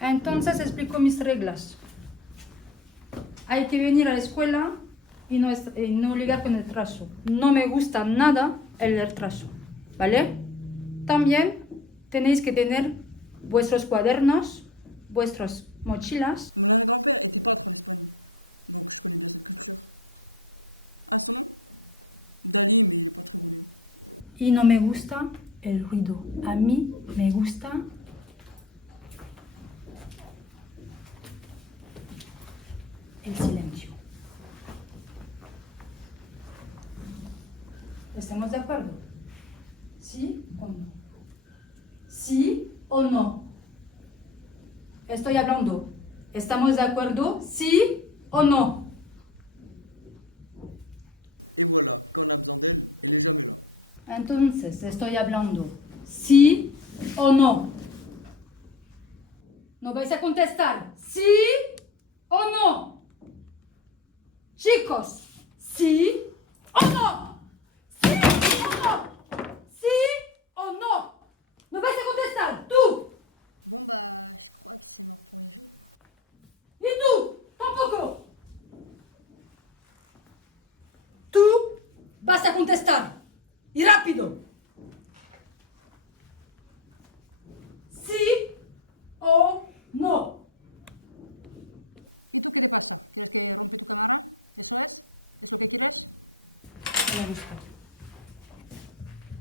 Entonces explico mis reglas. Hay que venir a la escuela y no ligar con el retraso. No me gusta nada el retraso, ¿vale? También tenéis que tener vuestros cuadernos, vuestras mochilas. Y no me gusta el ruido. A mí me gusta el silencio. ¿Estamos de acuerdo? ¿Sí o no? ¿Sí o no? Estoy hablando. ¿Estamos de acuerdo? ¿Sí o no? Entonces, estoy hablando. ¿Sí o no? ¿No vais a contestar? ¿Sí o no? Chicos, ¿sí o no? ¿Sí o no? ¿Sí o no? ¿No vais a contestar? ¡Tú! ¿Y tú? ¡Tampoco! Tú vas a contestar. ¡Y rápido! ¿Sí o no?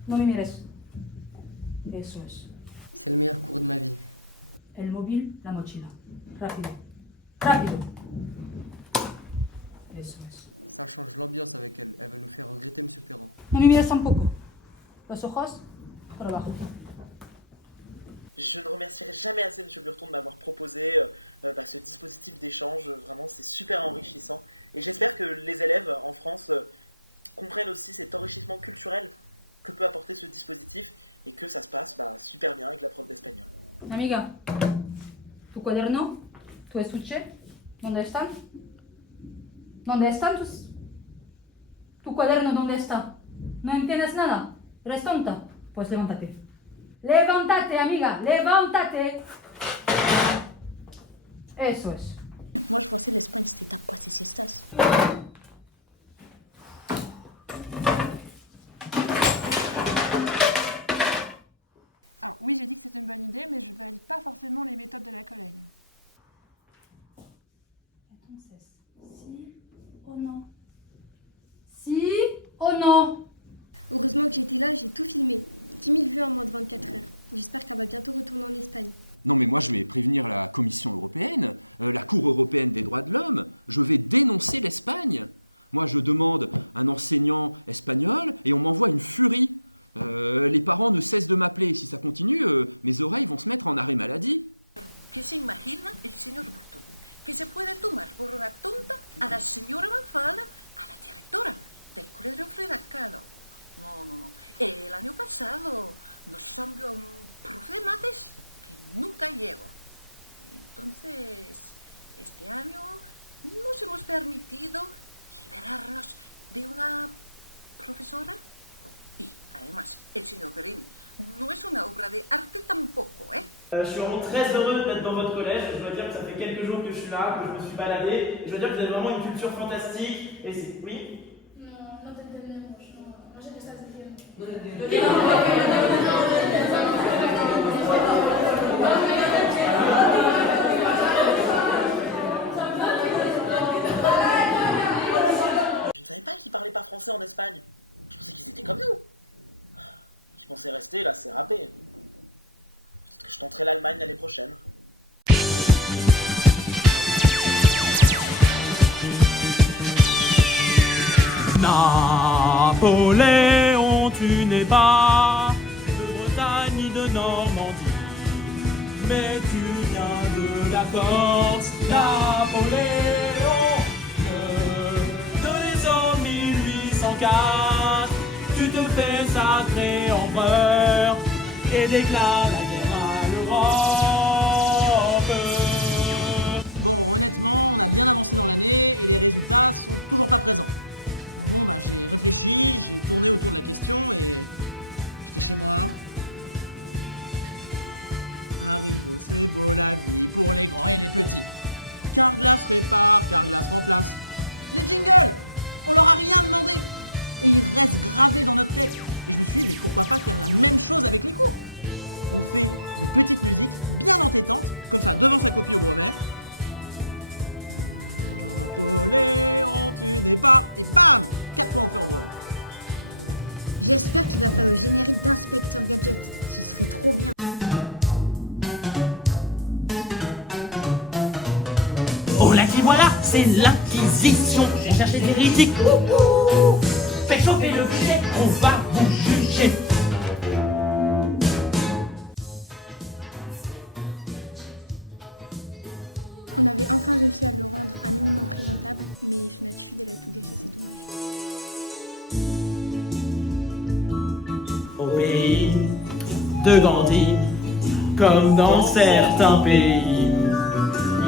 No me mires. Eso es. El móvil, la mochila. Rápido. Rápido. Eso es. No me mires tampoco. Los ojos por abajo. Amiga, tu cuaderno, tu estuche, ¿dónde están? ¿Dónde están tu cuaderno? ¿Dónde está? ¿No entiendes nada? ¿Eres tonta? Pues levántate. Levántate, amiga, levántate. Eso es. Entonces, ¿sí o no? ¿Sí o no? Je suis vraiment très heureux d'être dans votre collège. Je dois dire que ça fait quelques jours que je suis là, que je me suis baladé. Je dois dire que vous avez vraiment une culture fantastique. Et c'est... Oui? No, no te entendemos. No sé qué estás diciendo. Napoléon, tu n'es pas de Bretagne ni de Normandie, mais tu viens de la Corse. Napoléon, de les ans 1804, tu te fais sacré empereur et déclares la guerre à l'Europe. Oh là qui voilà, c'est l'inquisition. J'ai cherché des hérétiques. Faites chauffer le budget, on va vous juger. Au pays de Gandhi, comme dans certains pays,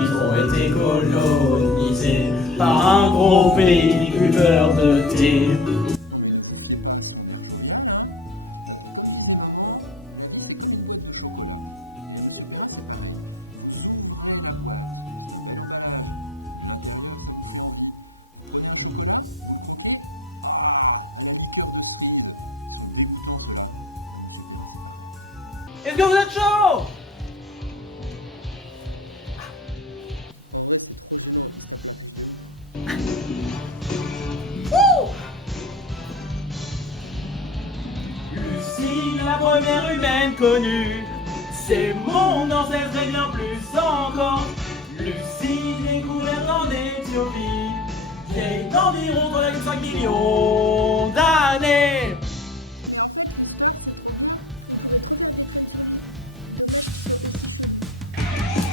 ils ont été colonisés par un gros pays buveur de thé. Est-ce que vous êtes chaud? Lucie, la première humaine connue. C'est mon ancêtre et bien plus encore. Lucie, découverte en Éthiopie, vieille d'environ 3,5 millions d'années.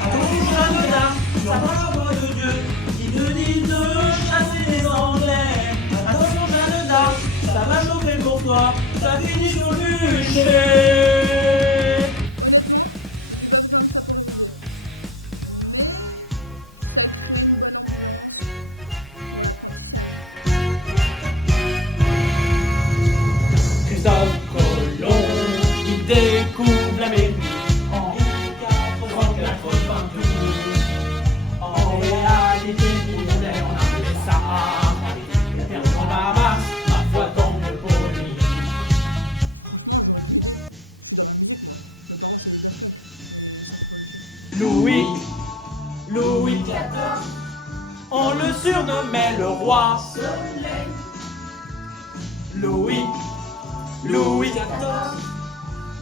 Attention, jeune dame, ça va la voix de Dieu qui te dit de chasser les Anglais. Attention, jeune dame, ça va chauffer pour toi, ça finit sur le bûcher. Christophe Colomb, il découvre l'Amérique. Henri IV, 34-22. En réalité, millionnaire, on appelait ça Amérique. Et on Bahamas, ma foi, tant mieux pour lui. Louis XIV, on le surnommait le roi soleil. Louis XIV,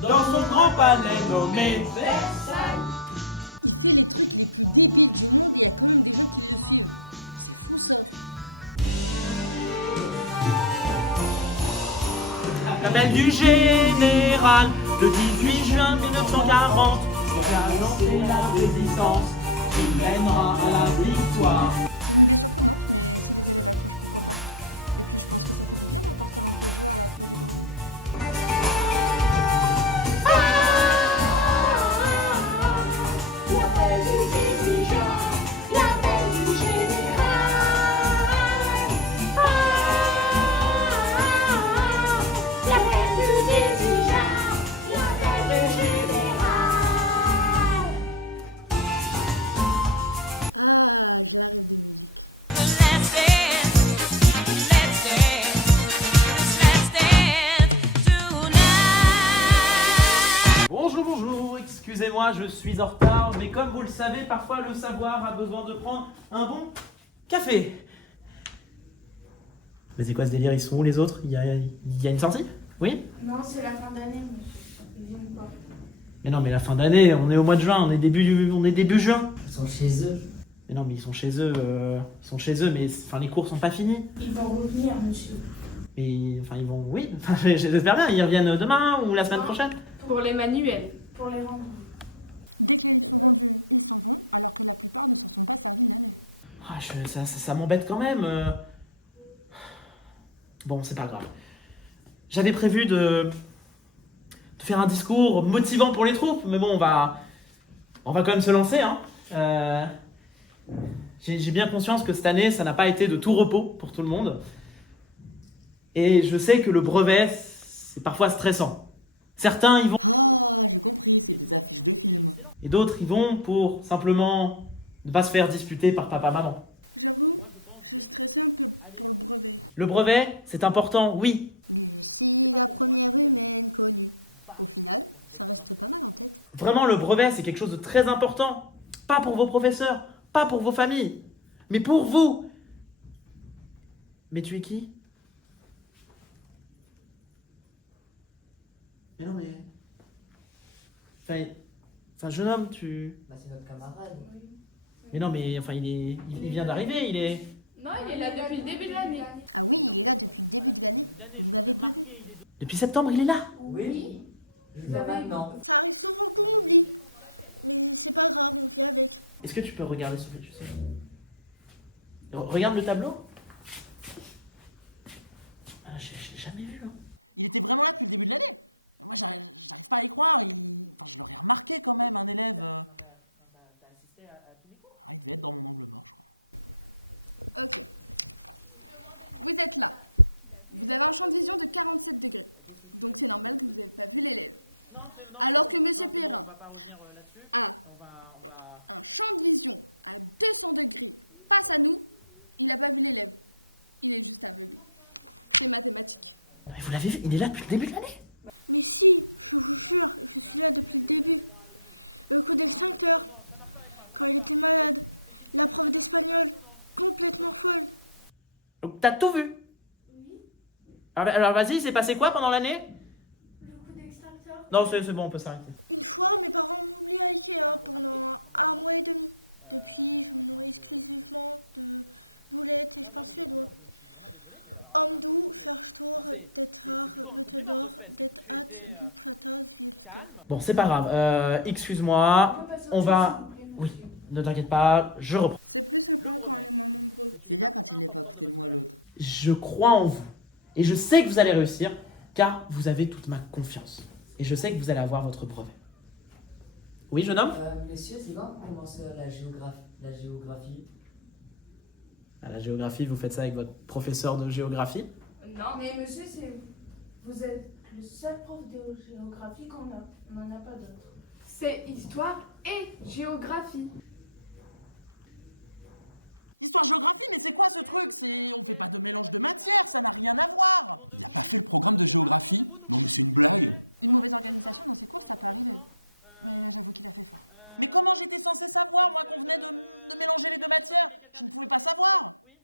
dans son grand palais nommé Versailles. L'appel du général le 18 juin 1940 pour annoncer la résistance qui mènera à la victoire. Bonjour, excusez-moi, je suis en retard, mais comme vous le savez, parfois le savoir a besoin de prendre un bon café. Mais c'est quoi ce délire? Ils sont où les autres? Il y a une sortie? Oui? Non, c'est la fin d'année, monsieur. Ils viennent pas. Mais non, mais la fin d'année, on est au mois de juin, on est début juin. Ils sont chez eux. Mais non, mais ils sont chez eux, mais enfin les cours sont pas finis. Ils vont revenir, monsieur. Mais enfin ils vont, oui, enfin, j'espère bien, ils reviennent demain ou la semaine prochaine. Pour les manuels, pour les rendre. Ah, ça m'embête quand même. Bon, c'est pas grave. J'avais prévu de faire un discours motivant pour les troupes, mais bon, on va quand même se lancer, hein. J'ai bien conscience que cette année, ça n'a pas été de tout repos pour tout le monde. Et je sais que le brevet, c'est parfois stressant. Certains y vont, et d'autres y vont pour simplement ne pas se faire disputer par papa-maman. Le brevet, c'est important, oui. Vraiment, le brevet, c'est quelque chose de très important. Pas pour vos professeurs, pas pour vos familles, mais pour vous. Mais tu es qui? Mais non, mais... Enfin, jeune homme, tu... Bah, c'est notre camarade. Mais non, mais enfin, il vient d'arriver, il est... Non, il est là depuis le début de l'année. Depuis septembre, il est là. Oui. Jusqu'à maintenant. Est-ce que tu peux regarder ce que tu sais? Regarde le tableau. Ah, je l'ai jamais vu, hein. T'as assisté à tous les cours? Non, c'est bon. Non, c'est bon. On va pas revenir là-dessus. On va. Mais vous l'avez vu, il est là depuis le début de l'année. Donc t'as tout vu? Alors vas-y, il s'est passé quoi pendant l'année? Le coup d'extérieur. Non, c'est bon, on peut s'arrêter. C'est plutôt un compliment de fait, c'est que tu étais calme. Bon, c'est pas grave, excuse-moi, on va... Oui, ne t'inquiète pas, je reprends. Le brevet, c'est une étape importante de votre scolarité. Je crois en vous, et je sais que vous allez réussir, car vous avez toute ma confiance. Et je sais que vous allez avoir votre brevet. Oui, jeune homme? Monsieur, c'est bon, on commence la géographie. La géographie, vous faites ça avec votre professeur de géographie? Non, mais monsieur, vous êtes le seul prof de géographie qu'on a. On n'en a pas d'autres. C'est histoire et géographie. Oui.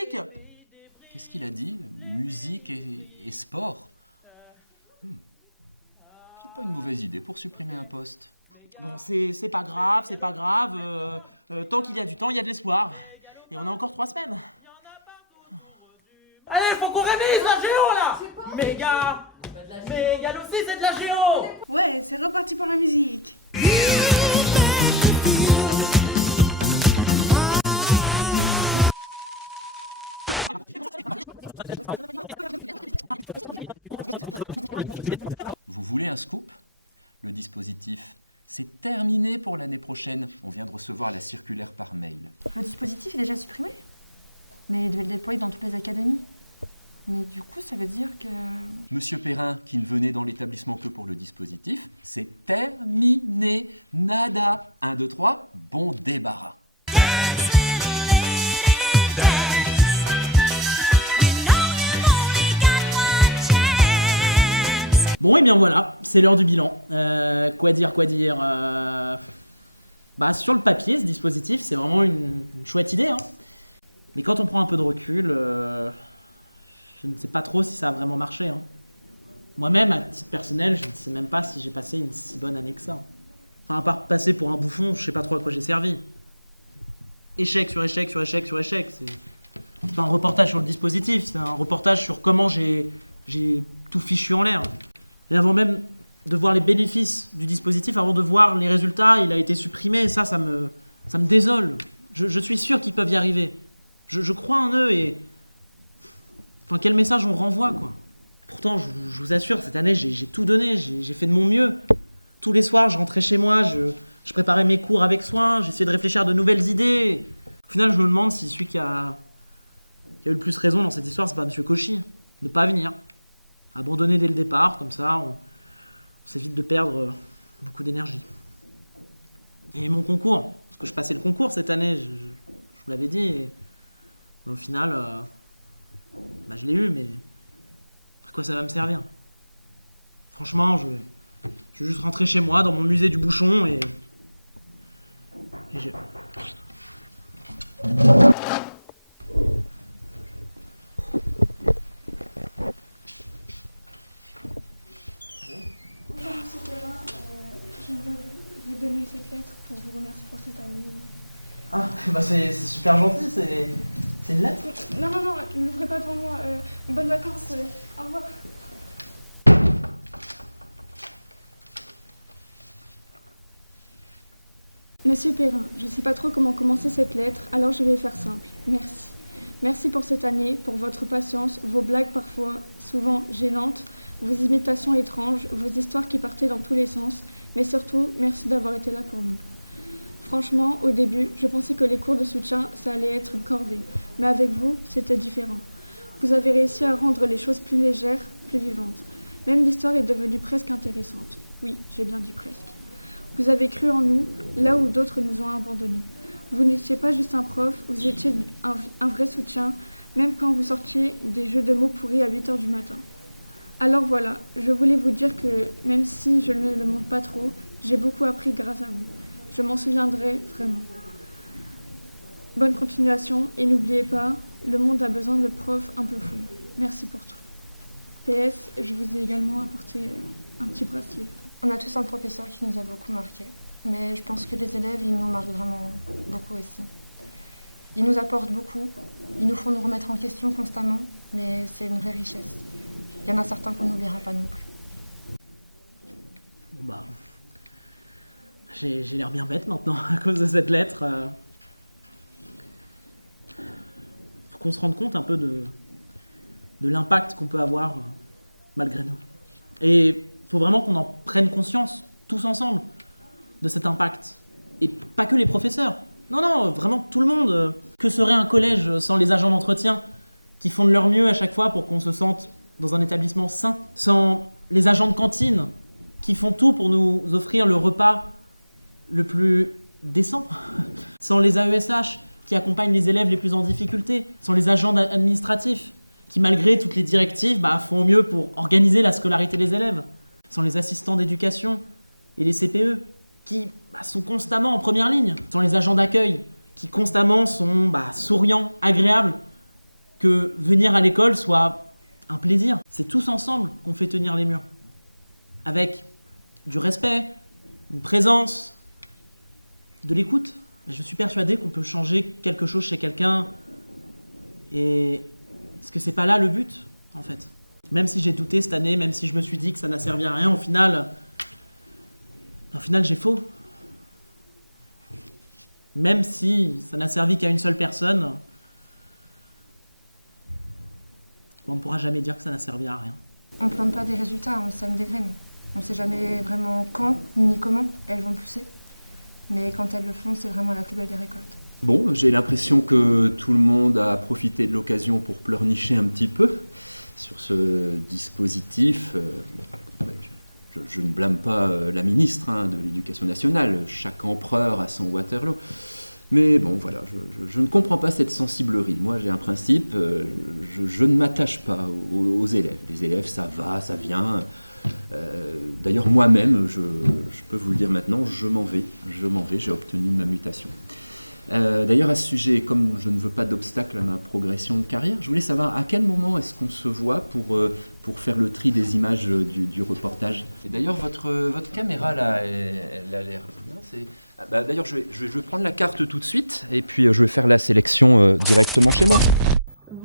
Les pays des briques, les pays des briques. Ok. Mégalopard, mégalopard. Il y en a partout autour du... Allez, faut qu'on révise la géo là. Mégal aussi, c'est de la géo.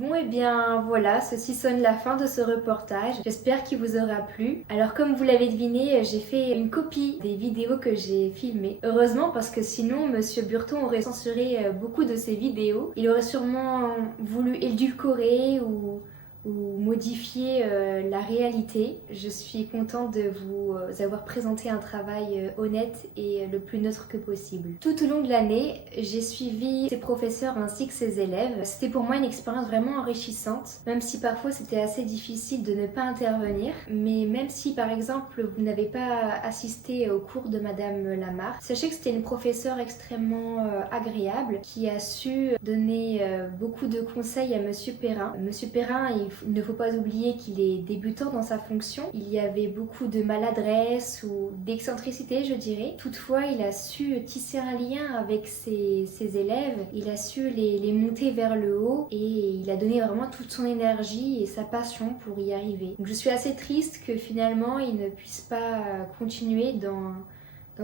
Bon et bien voilà, ceci sonne la fin de ce reportage. J'espère qu'il vous aura plu. Alors comme vous l'avez deviné, j'ai fait une copie des vidéos que j'ai filmées. Heureusement parce que sinon Monsieur Burton aurait censuré beaucoup de ces vidéos. Il aurait sûrement voulu édulcorer ou modifier la réalité. Je suis contente de vous avoir présenté un travail honnête et le plus neutre que possible. Tout au long de l'année, j'ai suivi ses professeurs ainsi que ses élèves. C'était pour moi une expérience vraiment enrichissante, même si parfois c'était assez difficile de ne pas intervenir. Mais même si par exemple vous n'avez pas assisté au cours de Madame Lamarre, sachez que c'était une professeure extrêmement agréable qui a su donner beaucoup de conseils à Monsieur Perrin. Monsieur Perrin, il ne faut pas oublier qu'il est débutant dans sa fonction. Il y avait beaucoup de maladresse ou d'excentricité, je dirais. Toutefois, il a su tisser un lien avec ses élèves. Il a su les monter vers le haut et il a donné vraiment toute son énergie et sa passion pour y arriver. Donc, je suis assez triste que finalement, il ne puisse pas continuer dans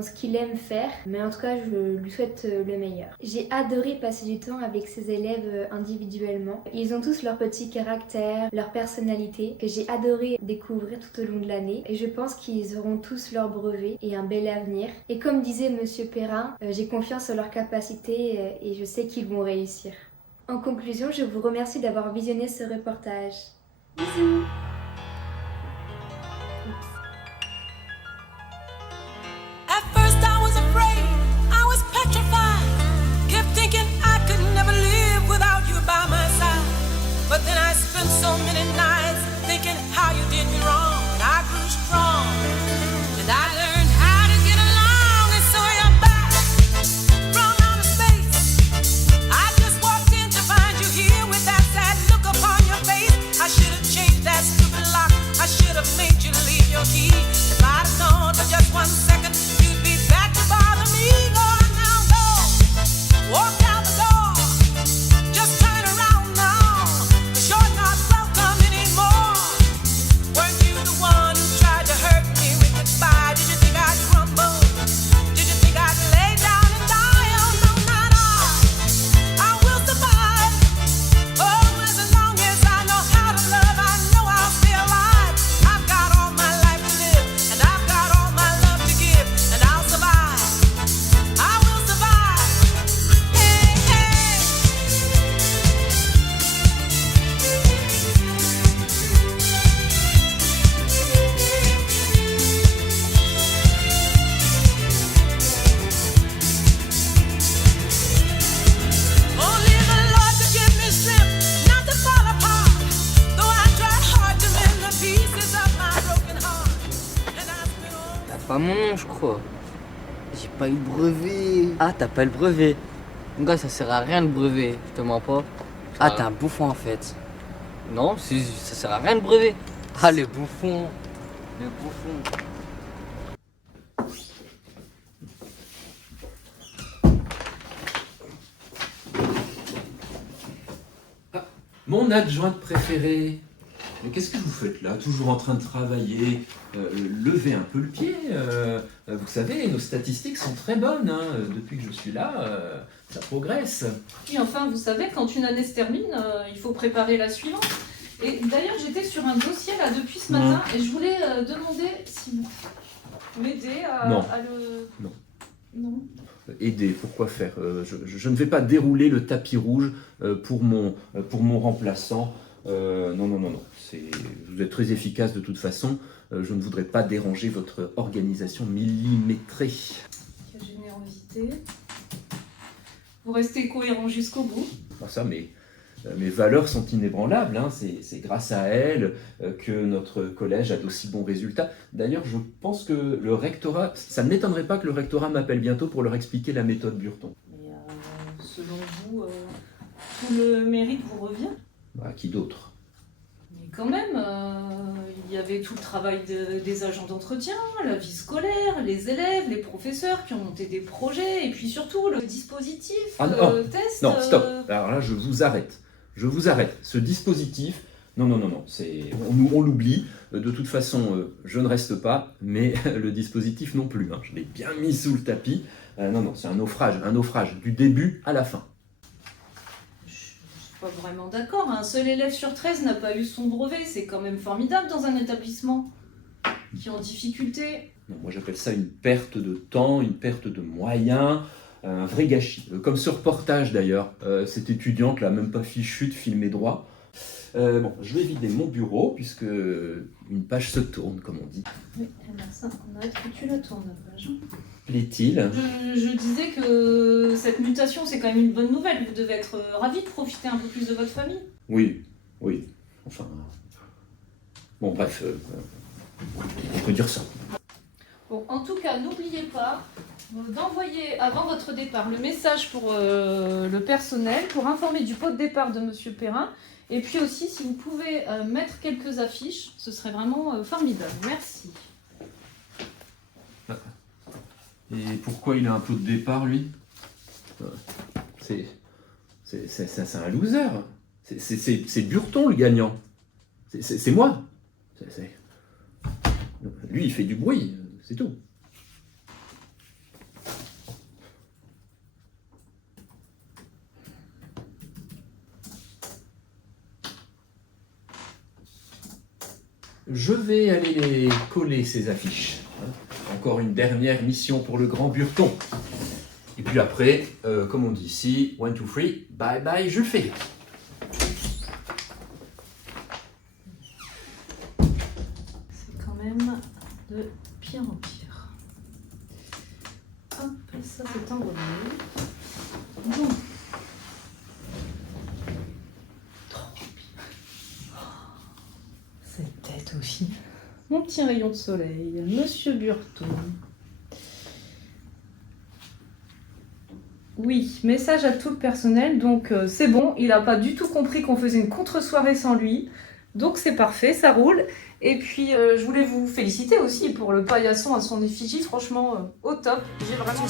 ce qu'il aime faire, mais en tout cas je lui souhaite le meilleur. J'ai adoré passer du temps avec ses élèves individuellement. Ils ont tous leur petit caractère, leur personnalité, que j'ai adoré découvrir tout au long de l'année, et je pense qu'ils auront tous leur brevet et un bel avenir. Et comme disait Monsieur Perrin, j'ai confiance en leurs capacités et je sais qu'ils vont réussir. En conclusion, je vous remercie d'avoir visionné ce reportage. Bisous. But then I spent so many nights thinking how you did me wrong, and I grew strong, and I learned how to get along, and so you're back from outer space. I just walked in to find you here with that sad look upon your face. I should have changed that stupid lock, I should have made you leave your key. If I'd have known for just 1 second you'd be back to bother me. Go on now, go, walk out the door. Pas mon nom, je crois. J'ai pas eu le brevet. Ah, t'as pas eu le brevet. Mon gars, ça sert à rien le brevet, je te mens pas. Ah, t'es un bouffon en fait. Non, ça sert à rien le brevet. Ah, le bouffon. Le bouffon. Ah, mon adjointe préférée. Mais qu'est-ce que vous faites là? Toujours en train de travailler? Levez un peu le pied. Vous savez, nos statistiques sont très bonnes. Hein. Depuis que je suis là, ça progresse. Et enfin, vous savez, quand une année se termine, il faut préparer la suivante. Et d'ailleurs, j'étais sur un dossier là depuis ce matin et je voulais demander si vous m'aidez à le... Non. Non. Aider, pourquoi faire? Je ne vais pas dérouler le tapis rouge pour mon remplaçant. Non. Vous êtes très efficace de toute façon. Je ne voudrais pas déranger votre organisation millimétrée. Quelle générosité. Vous restez cohérent jusqu'au bout. Ça, mes valeurs sont inébranlables. Hein. C'est grâce à elles que notre collège a d'aussi bons résultats. D'ailleurs, je pense que le rectorat, ça ne m'étonnerait pas que le rectorat m'appelle bientôt pour leur expliquer la méthode Burton. Mais selon vous, tout le mérite vous revient? Bah, qui d'autre? Mais quand même, il y avait tout le travail des agents d'entretien, la vie scolaire, les élèves, les professeurs qui ont monté des projets, et puis surtout le dispositif, test... Non, stop. Alors là, je vous arrête. Ce dispositif, non, on l'oublie. De toute façon, je ne reste pas, mais le dispositif non plus. Hein. Je l'ai bien mis sous le tapis. Non, c'est un naufrage, du début à la fin. pas vraiment d'accord. Un seul élève sur 13 n'a pas eu son brevet. C'est quand même formidable dans un établissement qui est en difficulté. Non, moi j'appelle ça une perte de temps, une perte de moyens, un vrai gâchis. Comme ce reportage d'ailleurs, cette étudiante là, même pas fichue de filmer droit. Bon, je vais vider mon bureau puisque une page se tourne, comme on dit. Oui, ça, on a hâte que tu la tournes la page. Plaît-il? Je disais que cette mutation, c'est quand même une bonne nouvelle. Vous devez être ravis de profiter un peu plus de votre famille. Oui, oui. Enfin. Bon, bref, on peut dire ça. Bon, en tout cas, n'oubliez pas d'envoyer avant votre départ le message pour le personnel pour informer du pot de départ de Monsieur Perrin. Et puis aussi, si vous pouvez mettre quelques affiches, ce serait vraiment formidable. Merci. Et pourquoi il a un pot de départ, lui? C'est un loser. C'est Burton, le gagnant. C'est moi. Lui, il fait du bruit, c'est tout. Je vais aller les coller, ces affiches. Encore une dernière mission pour le grand Burton. Et puis après, comme on dit ici, 1, 2, 3, bye bye, je le fais. C'est quand même de pire en pire. Hop, ça c'est enrobé. Bon. Cette tête aussi. Mon petit rayon de soleil, Monsieur Burton. Oui, message à tout le personnel, donc c'est bon, il n'a pas du tout compris qu'on faisait une contre-soirée sans lui, donc c'est parfait, ça roule. Et puis je voulais vous féliciter aussi pour le paillasson à son effigie, franchement au top, j'ai vraiment...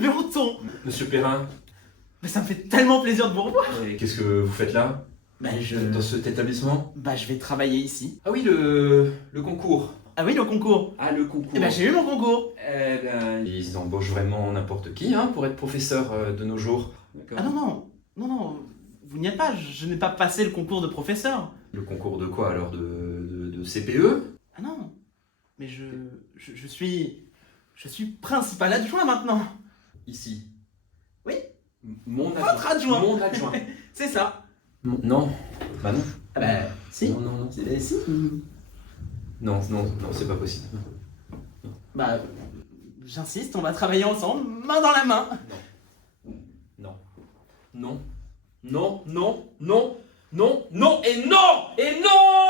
Burton. Monsieur Perrin, Mais ça me fait tellement plaisir de vous revoir. et qu'est-ce que vous faites là? Dans cet établissement? Bah, je vais travailler ici. Ah oui, le concours. Ah oui, le concours. Ah, le concours. Eh ben, j'ai eu mon concours. Eh ben, ils embauchent vraiment n'importe qui hein, pour être professeur de nos jours. D'accord. Ah non, vous n'y êtes pas, je n'ai pas passé le concours de professeur. Le concours de quoi alors? De CPE? Ah non, mais je suis principal adjoint maintenant. Ici. Oui. Mon Votre adjoint. Mon adjoint. C'est ça. Non. Bah non. Ah bah, si. Non. Si. Non, c'est pas possible. Bah, j'insiste, on va travailler ensemble, main dans la main. Non. Non et non. Et non.